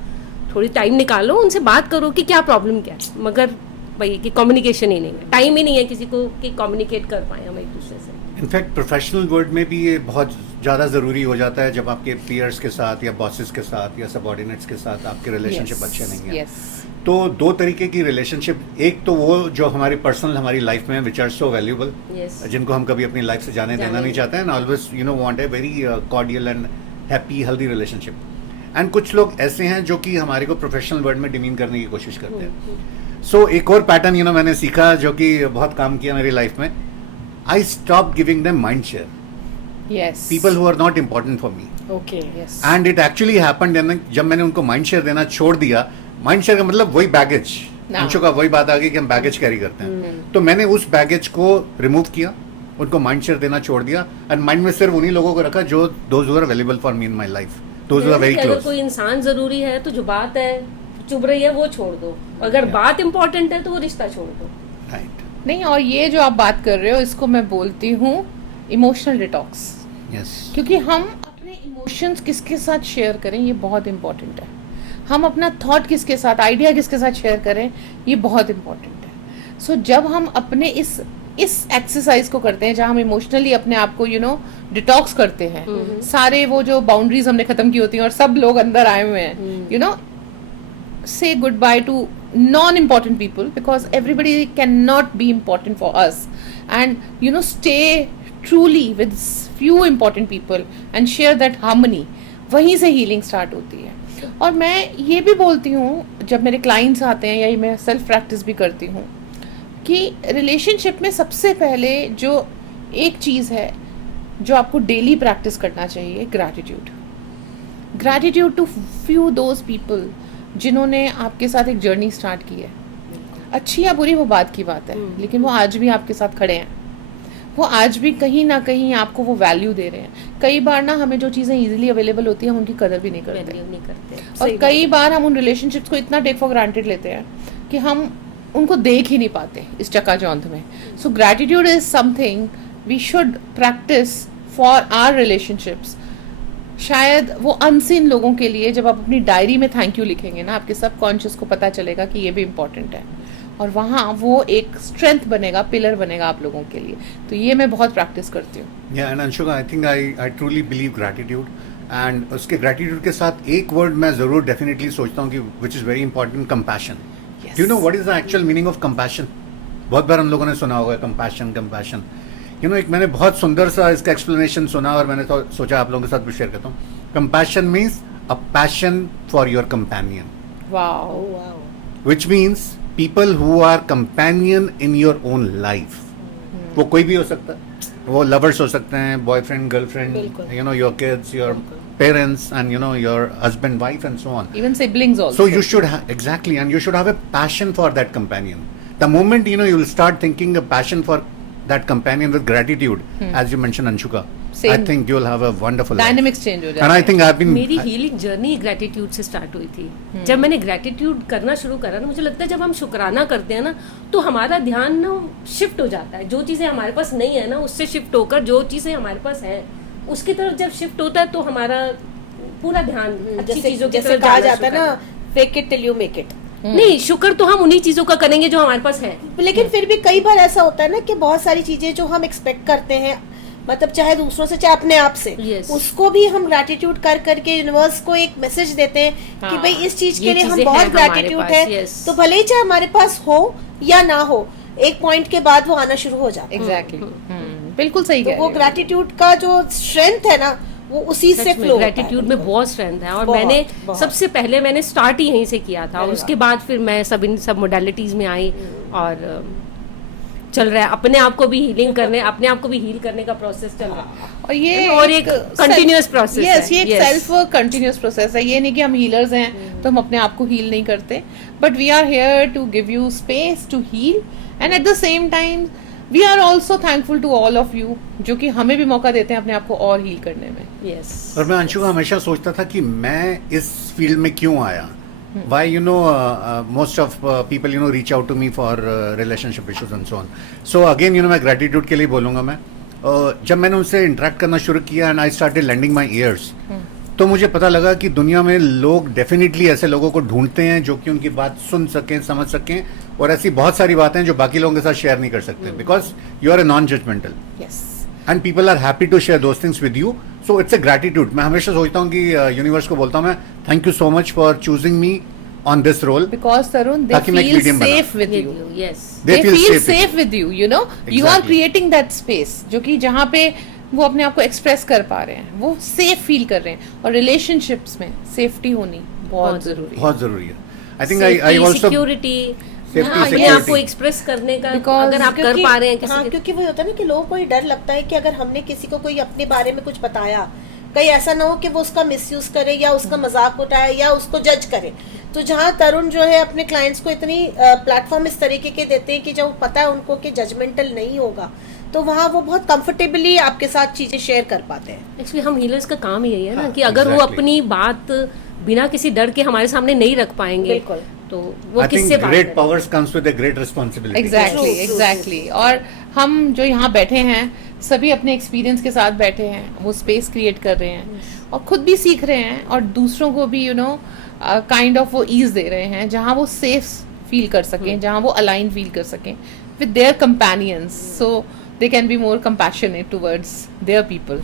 थोड़ी टाइम निकालो, उनसे बात करो कि क्या प्रॉब्लम क्या है, मगर भाई कि कम्युनिकेशन ही नहीं है, टाइम ही नहीं है किसी को कि कम्युनिकेट कर पाए हम एक दूसरे से। इनफैक्ट प्रोफेशनल वर्ल्ड में भी ये बहुत ज़्यादा ज़रूरी हो जाता है, जब आपके पीयर्स के साथ या बॉसेस के साथ या सबऑर्डिनेट्स के साथ आपके रिलेशनशिप अच्छे नहीं हैं। तो 2 तरीके की रिलेशनशिप, एक तो वो जो हमारी पर्सनल हमारी लाइफ में विच आर सो वैल्यूबल, जिनको हम कभी अपनी लाइफ से जाने देना नहीं चाहते हैं, always want a very cordial and happy healthy relationship. And कुछ लोग ऐसे हैं जो कि हमारे को प्रोफेशनल वर्ल्ड में डिमीन करने की कोशिश करते हैं। सो एक और पैटर्न मैंने सीखा जो कि बहुत काम किया मेरी लाइफ में, I stop giving them mind share, people who are not important for me. Okay, yes. And it actually happened, जब मैंने उनको माइंड शेयर देना छोड़ दिया, माइंड शेयर का मतलब वही बैगेज, अंशों का वही बात आ गई कि हम बैगेज कैरी करते हैं, तो मैंने उस बैगेज को रिमूव किया, उनको माइंड शेयर देना छोड़ दिया एंड माइंड में सिर्फ उन्हीं लोगों को रखा जो those who are available for me in my life, those who are very अगर क्लोज। कोई इंसान जरूरी है तो जो बात है चुभ रही है वो छोड़ दो, अगर बात इंपॉर्टेंट है तो वो रिश्ता छोड़ दो। राइट, नहीं, और ये जो आप बात कर रहे हो इसको मैं बोलती हूँ इमोशनल डिटॉक्स, यस, क्योंकि हम अपने इमोशंस किसके साथ शेयर करें ये बहुत इंपॉर्टेंट है। हम अपना थॉट किसके साथ, आइडिया किसके साथ शेयर करें ये बहुत इंपॉर्टेंट है। सो जब हम अपने इस एक्सरसाइज को करते हैं जहाँ हम इमोशनली अपने आप को डिटॉक्स करते हैं, सारे वो जो बाउंड्रीज हमने खत्म की होती हैं और सब लोग अंदर आए हुए हैं, say goodbye to non-important people because everybody cannot be important for us, and stay truly with few important people and share that harmony, वहीं से healing start होती है। और मैं ये भी बोलती हूँ जब मेरे clients आते हैं या मैं सेल्फ प्रैक्टिस भी करती हूँ कि रिलेशनशिप में सबसे पहले जो एक चीज़ है जो आपको डेली प्रैक्टिस करना चाहिए, gratitude to few those people जिन्होंने आपके साथ एक जर्नी स्टार्ट की है। अच्छी या बुरी वो बात की बात है, लेकिन वो आज भी आपके साथ खड़े हैं, वो आज भी कहीं ना कहीं आपको वो वैल्यू दे रहे हैं। कई बार ना हमें जो चीज़ें इजीली अवेलेबल होती हैं हम उनकी कदर भी नहीं करते, और कई बार हम उन रिलेशनशिप्स को इतना टेक फॉर ग्रांटेड लेते हैं कि हम उनको देख ही नहीं पाते इस चकाचौंध में। So gratitude is something we should practice for our relationships. शायद वो अनसीन लोगों के लिए जब आप अपनी डायरी में थैंक यू लिखेंगे ना, आपके सबकॉन्शियस को पता चलेगा कि ये भी इम्पोर्टेंट है, और वहाँ वो एक स्ट्रेंथ बनेगा, पिलर बनेगा आप लोगों के लिए। तो ये मैं बहुत प्रैक्टिस करती हूँ। या and Anshuka, I think I truly believe gratitude, and उसके ग्रैटिट्यूड के साथ एक वर्ड मैं ज़रूर डेफिनेटली सोचता हूँ कि which is very important, compassion. Do you know what is the actual meaning of compassion? बहुत बार हम लोगों ने सुना होगा कंपैशन। एक मैंने बहुत सुंदर सा इसका एक्सप्लेनेशन सुना और मैंने तो सोचा आप लोगों के साथ भी शेयर करता हूँ। Compassion means a passion for your companion, wow, which means people who are companion in your own life. वो कोई भी हो सकता है, वो लवर्स हो सकते हैं, boyfriend, girlfriend, your kids, your parents, and your husband, wife, and so on, even siblings also. So you should exactly, and you should have a passion for that companion. The moment you will start thinking a passion for that companion with gratitude, as you mentioned, Anshuka, Same. I think you'll have a wonderful dynamics life. change हो जाता And I think I've been मेरी healing journey gratitude से start हुई थी। जब मैंने gratitude करना शुरू करा ना, मुझे लगता है जब हम शुक्राना करते हैं ना तो हमारा ध्यान ना शिफ्ट हो जाता है। जो चीज़ें हमारे पास नहीं है ना उससे शिफ्ट होकर जो चीज़ें हमारे पास है उसकी तरफ जब शिफ्ट होता है तो हमारा पूरा ध्यान अच्छी चीजों की तरफ कहा जाता है ना, fake it till you make it. नहीं, शुक्र तो हम उन्हीं चीजों का करेंगे जो हमारे पास है। लेकिन फिर भी कई बार ऐसा होता है ना कि बहुत सारी चीजें जो हम एक्सपेक्ट करते हैं, मतलब चाहे दूसरों से चाहे अपने आप से, उसको भी हम ग्रैटिट्यूड कर करके यूनिवर्स को एक मैसेज देते हैं कि भाई इस चीज के लिए हम बहुत ग्रैटिट्यूड है, तो भले ही चाहे हमारे पास हो या ना हो, एक पॉइंट के बाद वो आना शुरू हो जाता है। एग्जैक्टली, बिल्कुल सही तो वो ग्रैटिट्यूड का जो स्ट्रेंथ है ना वो उसी से फ्लो। ग्रेटिट्यूड में बहुत स्ट्रेंथ है, और मैंने सबसे पहले मैंने स्टार्ट ही यहीं से किया था, और उसके बाद फिर मैं सब मोडालिटीज में आई और चल रहा है अपने आप को भी हीलिंग करने, अपने आप को भी हील करने का प्रोसेस चल रहा है। और ये और एक कंटिन्यूअस प्रोसेस है। ये एक सेल्फ कंटिन्यूअस प्रोसेस है। ये नहीं कि हम हीलर्स हैं तो हम अपने आप को हील नहीं करते, but we are here to give you space to heal, and at the same time we are also thankful to all of you जो कि हमें भी मौका देते हैं अपने आप को और हील करने में। यस। और मैं अंशु का हमेशा सोचता था कि मैं इस फील्ड में क्यों आया। Why most of people reach out to me for relationship issues and so on. So again मैं gratitude के लिए बोलूँगा मैं। जब मैंने उनसे इंटरेक्ट करना शुरू किया and I started lending my ears, तो मुझे पता लगा कि दुनिया में लोग डेफिनेटली ऐसे लोगों को ढूंढते हैं जो कि उनकी बात सुन सकें, समझ सकें, और ऐसी बहुत सारी बातें हैं जो बाकी लोगों के साथ शेयर नहीं कर सकते, because you are a non judgmental and people are happy to share those things with you. So it's a gratitude. मैं हमेशा सोचता हूँ कि यूनिवर्स को बोलता हूँ मैं, thank you so much for choosing me on this role, because Tarun, they feel safe with you. Yes, they feel safe with you. You are creating that space जो कि जहाँ पे वो अपने आप को एक्सप्रेस कर पा रहे हैं, वो सेफ फील कर रहे हैं, और रिलेशनशिप्स में सेफ्टी होनी बहुत जरूरी है। I think I also security, अपने आप को एक्सप्रेस करने का, अगर आप कर पा रहे हैं किसी क्योंकि वो होता है ना कि लोगों को ये डर लगता है कि अगर हमने किसी को कोई अपने बारे में कुछ बताया, कहीं ऐसा ना हो कि वो उसका मिसयूज करे या उसका मजाक उठाए या उसको जज करे। तो जहाँ तरुण जो है अपने क्लाइंट्स को इतनी प्लेटफॉर्म इस तरीके के देते हैं कि जब पता है उनको कि जजमेंटल नहीं होगा, तो वहाँ वो बहुत कंफर्टेबली आपके साथ चीजें शेयर कर पाते हैं। एक्चुअली हम हीलर्स का काम ही यही है ना हाँ, कि अगर वो exactly. अपनी बात बिना किसी डर के हमारे सामने नहीं रख पाएंगे बिल्कुल। तो वो I think किससे बात great करें? powers comes with a great responsibility. Exactly True, true, exactly. और हम जो यहाँ बैठे हैं सभी अपने एक्सपीरियंस के साथ बैठे हैं, वो स्पेस क्रिएट कर रहे हैं और खुद भी सीख रहे हैं और दूसरों को भी काइंड ऑफ वो ईज दे रहे हैं जहाँ वो सेफ फील कर सकें, जहाँ वो अलाइन फील कर सकें with their companions, so they can be more compassionate towards their people.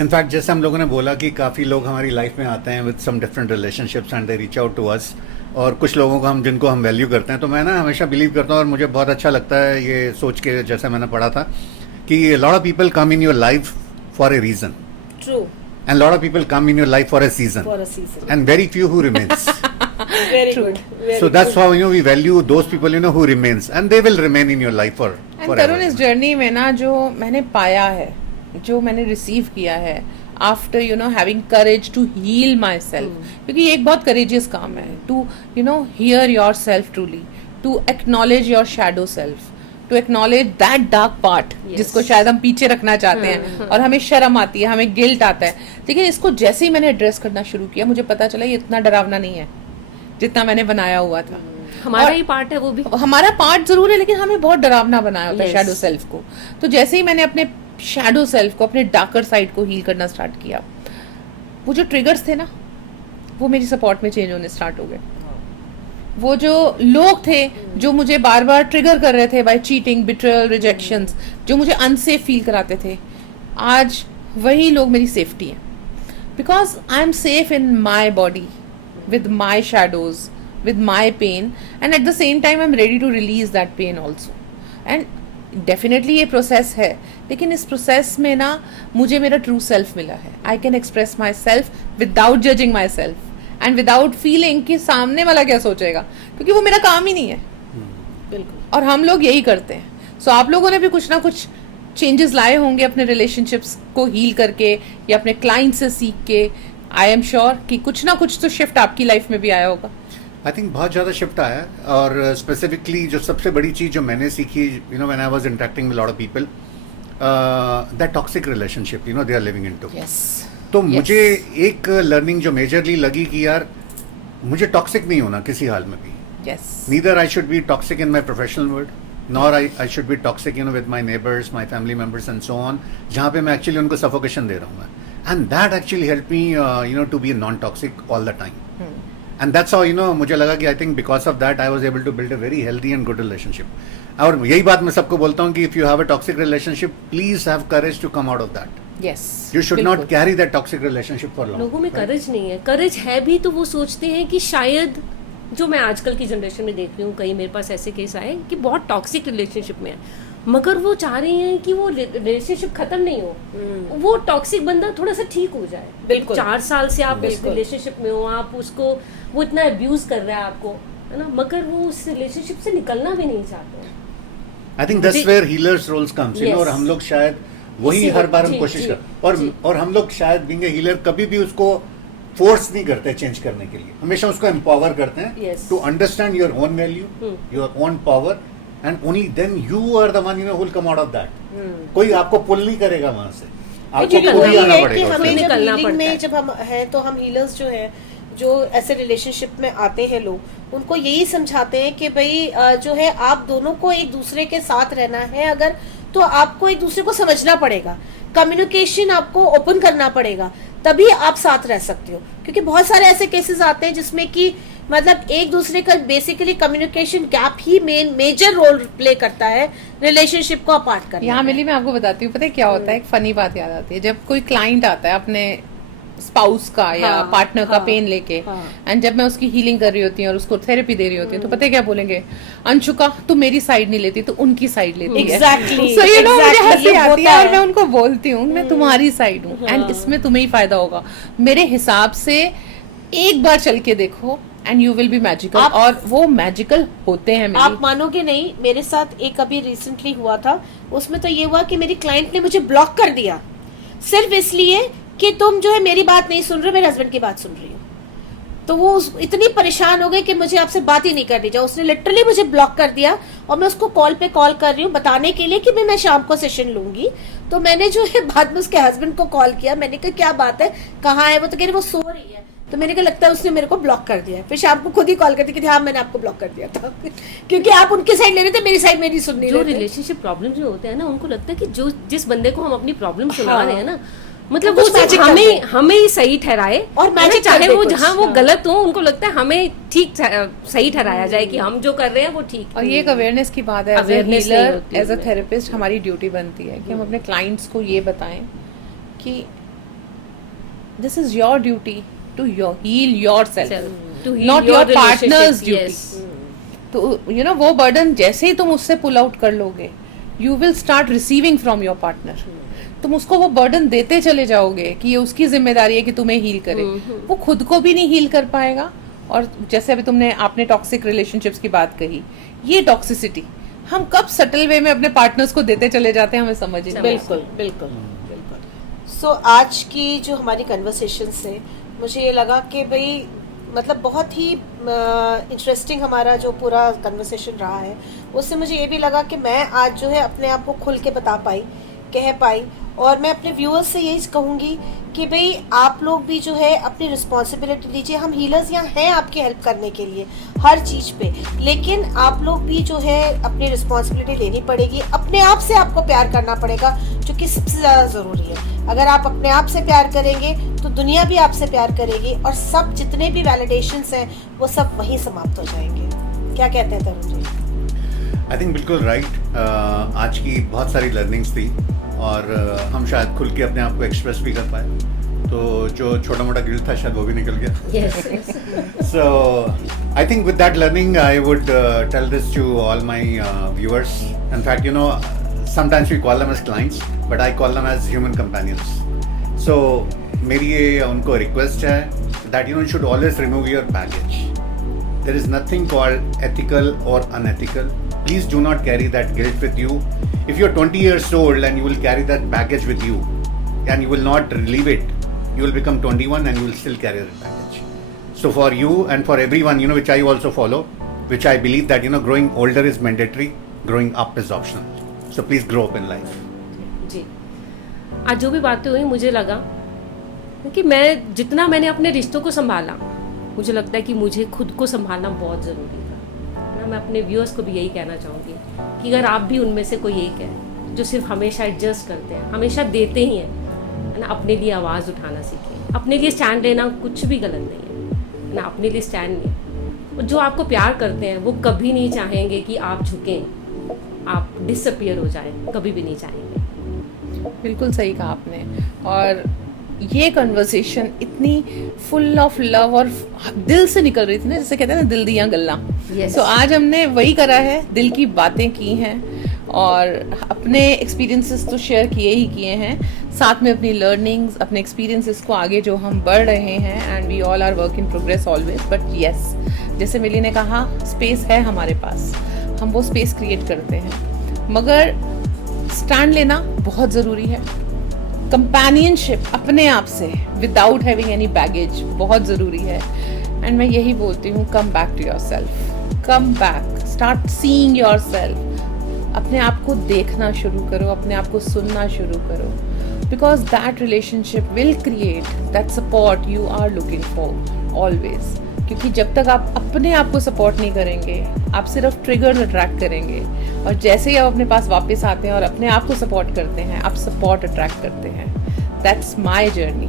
In fact जैसे हम लोगों ने बोला कि काफ़ी लोग हमारी लाइफ में आते हैं with some different relationships and they reach out to us, और कुछ लोगों को जिनको हम वैल्यू करते हैं, तो मैं ना हमेशा बिलीव करता हूँ और मुझे बहुत अच्छा लगता है ये सोच के, जैसे मैंने पढ़ा था कि lot of people come in your life for a reason true, and lot of people come in your life for a season for a season. And very few who remains. Very good. So that's how we value those people who remains, and they will remain in your life for and forever. तरुण, इस journey में ना जो मैंने पाया है, जो मैंने receive किया है after having courage to heal my self, क्योंकि ये एक बहुत करेजियस काम है to hear your self truly, to acknowledge your shadow self, to acknowledge that dark part जिसको शायद हम पीछे रखना चाहते हैं और हमें शर्म आती है, हमें गिल्ट आता है। लेकिन इसको जैसे ही मैंने एड्रेस करना शुरू किया मुझे पता चला ये इतना डरावना नहीं है जितना मैंने बनाया हुआ था। हमारा और ही पार्ट है वो भी। हमारा पार्ट जरूर है, लेकिन हमें बहुत डरावना बनाया होता है Yes. शैडो सेल्फ को। तो जैसे ही मैंने अपने शैडो सेल्फ को, अपने डार्कर साइड को हील करना स्टार्ट किया, वो जो ट्रिगर्स थे ना वो मेरी सपोर्ट में चेंज होने स्टार्ट हो गए। वो जो लोग थे जो मुझे बार बार ट्रिगर कर रहे थे बाय चीटिंग, बिट्रेयल, रिजेक्शंस, जो मुझे अनसेफ फील कराते थे, आज वही लोग मेरी सेफ्टी हैं, because I am safe in my body with my shadows, with my pain, and at the same time I'm ready to release that pain also. And definitely ये प्रोसेस है, लेकिन इस प्रोसेस में ना मुझे मेरा ट्रू सेल्फ मिला है। I can express my self without judging my self and without feeling कि सामने वाला क्या सोचेगा, क्योंकि वो मेरा काम ही नहीं है। बिल्कुल। और हम लोग यही करते हैं। सो आप लोगों ने भी कुछ ना कुछ चेंजेस लाए होंगे अपने रिलेशनशिप्स को हील करके या अपने क्लाइंट से सीख के। आई एम श्योर कि कुछ ना कुछ तो शिफ्ट आपकी लाइफ में भी आया होगा। आई थिंक बहुत ज़्यादा शिफ्ट आया है, और स्पेसिफिकली जो सबसे बड़ी चीज़ जो मैंने सीखी, when I was interacting with lot of people, that toxic relationship they are living into. Yes. तो मुझे एक लर्निंग जो मेजरली लगी कि यार मुझे टॉक्सिक नहीं होना किसी हाल में भी। Yes. Neither I should be toxic in my professional world, nor I should be toxic with my neighbors, my family members and so on, जहाँ पे मैं actually उनको suffocation दे रहा हूँ मैं. And that actually helped me to be non-toxic all the time. And that's how मुझे लगा कि I think because of that I was able to build a very healthy and good relationship. और यही बात मैं सबको बोलता हूँ कि if you have a toxic relationship, please have courage to come out of that. Yes. You should not carry that toxic relationship for long. लोगों में करेज नहीं है। करेज है भी तो वो सोचते हैं कि शायद, जो मैं आजकल की जनरेशन में देख रही हूँ, कई मेरे पास ऐसे केस आए कि बहुत टॉक्सिक रिलेशनशिप में है, मगर वो चाह रही हैं कि वो रिलेशनशिप खत्म नहीं हो, वो टॉक्सिक बंदा थोड़ा सा ठीक हो जाए। बिल्कुल। 4 साल से आप उस बिल्कुल। रिलेशनशिप में हो, आप उसको, वो इतना अब्यूज कर रहा है आपको, है ना, मगर वो उस रिलेशनशिप से निकलना भी नहीं चाहते हैं। I think that's where healers roles comes, Yes. और हम लोग शायद वही इसी हर बार हम जी, कोशिश जी, कर, जी। और हम लोग शायद बीइंग ए हीलर कभी भी उसको फोर्स नहीं करते चेंज करने के लिए, हमेशा उसको एम्पावर करते हैं Yes. To understand your own value, your own power, and only then you are the one who will come out of that. कोई आपको पुल नहीं करेगा वहां से, आपको क्योंकि खुद ही वही आना है कि पड़ेगा हमें उसमें। जब निकलना हीलिंग पड़ता में है। जब हम हैं तो हम हीलर्स जो हैं, जो ऐसे रिलेशनशिप में आते हैं लोग, उनको यही समझाते हैं कि भाई जो है आप दोनों को एक दूसरे के साथ रहना है अगर, तो आपको एक दूसरे को समझना पड़ेगा, कम्युनिकेशन आपको ओपन करना पड़ेगा, तभी आप साथ रह सकते हो। क्योंकि बहुत सारे ऐसे केसेस आते हैं जिसमें कि मतलब एक दूसरे का बेसिकली कम्युनिकेशन गैप ही मेजर रोल प्ले करता है रिलेशनशिप को अपार्ट करने यहाँ में। मिली, मैं आपको बताती हूँ, पता है क्या होता है, एक फनी बात याद आती है। जब कोई क्लाइंट आता है अपने स्पाउस का या हाँ, पार्टनर का हाँ, पेन लेके, हाँ। एंड जब मैं उसकी हीलिंग कर रही होती हूँ और उसको थेरेपी दे रही होती हूँ, तो पता है क्या बोलेंगे, अंशुका तू मेरी साइड नहीं लेती, तू उनकी साइड लेती है। Exactly, So, you know, मुझे exactly, हंसी ये आती होता है और है। मैं उनको बोलती हूँ मैं तुम्हारी साइड हूँ, एंड इसमें तुम्हें ही फायदा होगा। मेरे हिसाब से एक बार चल के देखो and you will be magical, और वो मैजिकल होते हैं। आप मानोगे नहीं, मेरे साथ एक अभी रिसेंटली हुआ था, उसमें तो ये हुआ कि मेरी क्लाइंट ने मुझे ब्लॉक कर दिया सिर्फ इसलिए कि तुम जो है मेरी बात नहीं सुन रहे, मेरे हस्बैंड की बात सुन रही हो। तो वो इतनी परेशान हो गई कि मुझे आपसे बात ही नहीं करनी चाहिए। उसने लिटरली मुझे ब्लॉक कर दिया और मैं उसको कॉल पे कॉल कर रही हूँ बताने के लिए कि मैं शाम को सेशन लूंगी। तो मैंने जो है बाद में उसके हस्बैंड को कॉल किया, मैंने कहा क्या बात है, कहाँ है वो? तो कह रही वो सो रही है। तो मैंने कहा लगता है उसने मेरे को ब्लॉक कर दिया है। फिर शाम को खुद ही कॉल करती कि हाँ मैंने आपको ब्लॉक कर दिया था क्योंकि आप उनकी साइड ले रहे थे, मेरी साइड मेरी सुन नहीं जो रहे थे। रिलेशनशिप प्रॉब्लम जो होते हैं ना, उनको लगता है कि जो जिस बंदे को हम अपनी प्रॉब्लम सुना हाँ। रहे हैं ना, मतलब वो वो कुछ सिर्फ magic कर हमें दे। हमें ही सही ठहराए, और है ना, magic चाहे कर दे वो कुछ, जहाँ वो हाँ। गलत हो उनको लगता है हमें ठीक सही ठहराया जाए कि हम जो कर रहे हैं वो ठीक। और ये एक अवेयरनेस की बात है। एज अ Awareness नहीं हीलर, होती एज अ है। थेरेपिस्ट हमारी ड्यूटी बनती है कि हम अपने क्लाइंट्स को ये बताएं कि this is your duty to heal your self, not your partner's duty. तो यू नो वो बर्डन जैसे ही तुम उससे पुल आउट कर लोगे, you will start receiving from your partner. तुम उसको वो बर्डन देते चले जाओगे कि ये उसकी जिम्मेदारी है कि तुम्हें हील करे, वो खुद को भी नहीं हील कर पाएगा। और जैसे अभी आपने टॉक्सिक रिलेशनशिप्स की बात कही, ये टॉक्सिसिटी हम कब सटल वे में अपने पार्टनर्स को देते चले जाते हैं हमें समझ ही नहीं आता। बिल्कुल बिल्कुल बिल्कुल। सो आज की जो हमारी कन्वर्सेशन से मुझे ये लगा कि भाई मतलब बहुत ही इंटरेस्टिंग हमारा जो पूरा कन्वर्सेशन रहा है, उससे मुझे ये भी लगा कि मैं आज जो है अपने आप को खुल के बता पाई, कह पाई। और मैं अपने व्यूअर्स से यही कहूँगी कि भाई आप लोग भी जो है अपनी रिस्पॉन्सिबिलिटी लीजिए। हम हीलर्स यहाँ हैं आपकी हेल्प करने के लिए हर चीज़ पे, लेकिन आप लोग भी जो है अपनी रिस्पॉन्सिबिलिटी लेनी पड़ेगी। अपने आप से आपको प्यार करना पड़ेगा, जो कि सबसे ज़्यादा ज़रूरी है। अगर आप अपने आप से प्यार करेंगे तो दुनिया भी आपसे प्यार करेगी, और सब जितने भी वैलिडेशंस हैं वो सब वहीं समाप्त हो जाएंगे। क्या कहते हैं तरुण जी? आई थिंक बिल्कुल राइट। आज की बहुत सारी लर्निंग्स थी और हम शायद खुल के अपने आप को एक्सप्रेस भी कर पाए। तो जो छोटा मोटा गिल्ट था शायद वो भी निकल गया। So I think with that learning I would tell this to all my viewers. In fact, you know, sometimes we call them as clients, but I call them as human companions. So मेरी ये उनको request है that you know you should always remove your baggage. There is nothing called ethical or unethical. Please do not carry that guilt with you. If you're 20 years old and you will carry that baggage with you and you will not relieve it, you will become 21 and you will still carry that baggage. So for you and for everyone, you know, which I also follow, which I believe that, you know, growing older is mandatory, growing up is optional. So please grow up in life. जी, आज जो भी बातें हुई मुझे लगा कि मैं जितना मैंने अपने रिश्तों को संभाला, मुझे लगता है कि मुझे खुद को संभालना बहुत ज़रूरी था, है ना। मैं अपने व्यूअर्स को भी यही कहना चाहूँगी कि अगर आप भी उनमें से कोई एक है जो सिर्फ हमेशा एडजस्ट करते हैं, हमेशा देते ही हैं, है ना, अपने लिए आवाज़ उठाना सीखें। अपने लिए स्टैंड लेना कुछ भी गलत नहीं है ना, अपने लिए स्टैंड लें। और जो आपको प्यार करते हैं वो कभी नहीं चाहेंगे कि आप झुकें, आप डिसअपियर हो जाएं, कभी भी नहीं चाहेंगे। बिल्कुल सही कहा आपने। और ये कन्वर्सेशन इतनी फुल ऑफ लव और दिल से निकल रही थी ना, जैसे कहते हैं ना दिल दिया गल्ला। Yes. तो आज हमने वही करा है, दिल की बातें की हैं और अपने एक्सपीरियंसेस तो शेयर किए ही किए हैं, साथ में अपनी लर्निंग्स, अपने एक्सपीरियंसेस को आगे जो हम बढ़ रहे हैं। And we all are work in progress always, but yes, जैसे मिली ने कहा, स्पेस है हमारे पास, हम वो स्पेस क्रिएट करते हैं, मगर स्टैंड लेना बहुत ज़रूरी है। कंपेनियनशिप अपने आप से विदाउट हैविंग एनी बैगेज बहुत ज़रूरी है। एंड मैं यही बोलती हूँ, come back to your self, come back, start seeing your self. अपने आप को देखना शुरू करो, अपने आप को सुनना शुरू करो, because that relationship will create that support you are looking for always. क्योंकि जब तक आप अपने आप को सपोर्ट नहीं करेंगे, आप सिर्फ ट्रिगर अट्रैक्ट करेंगे, और जैसे ही आप अपने पास वापस आते हैं और अपने आप को सपोर्ट करते हैं, आप सपोर्ट अट्रैक्ट करते हैं। That's my journey.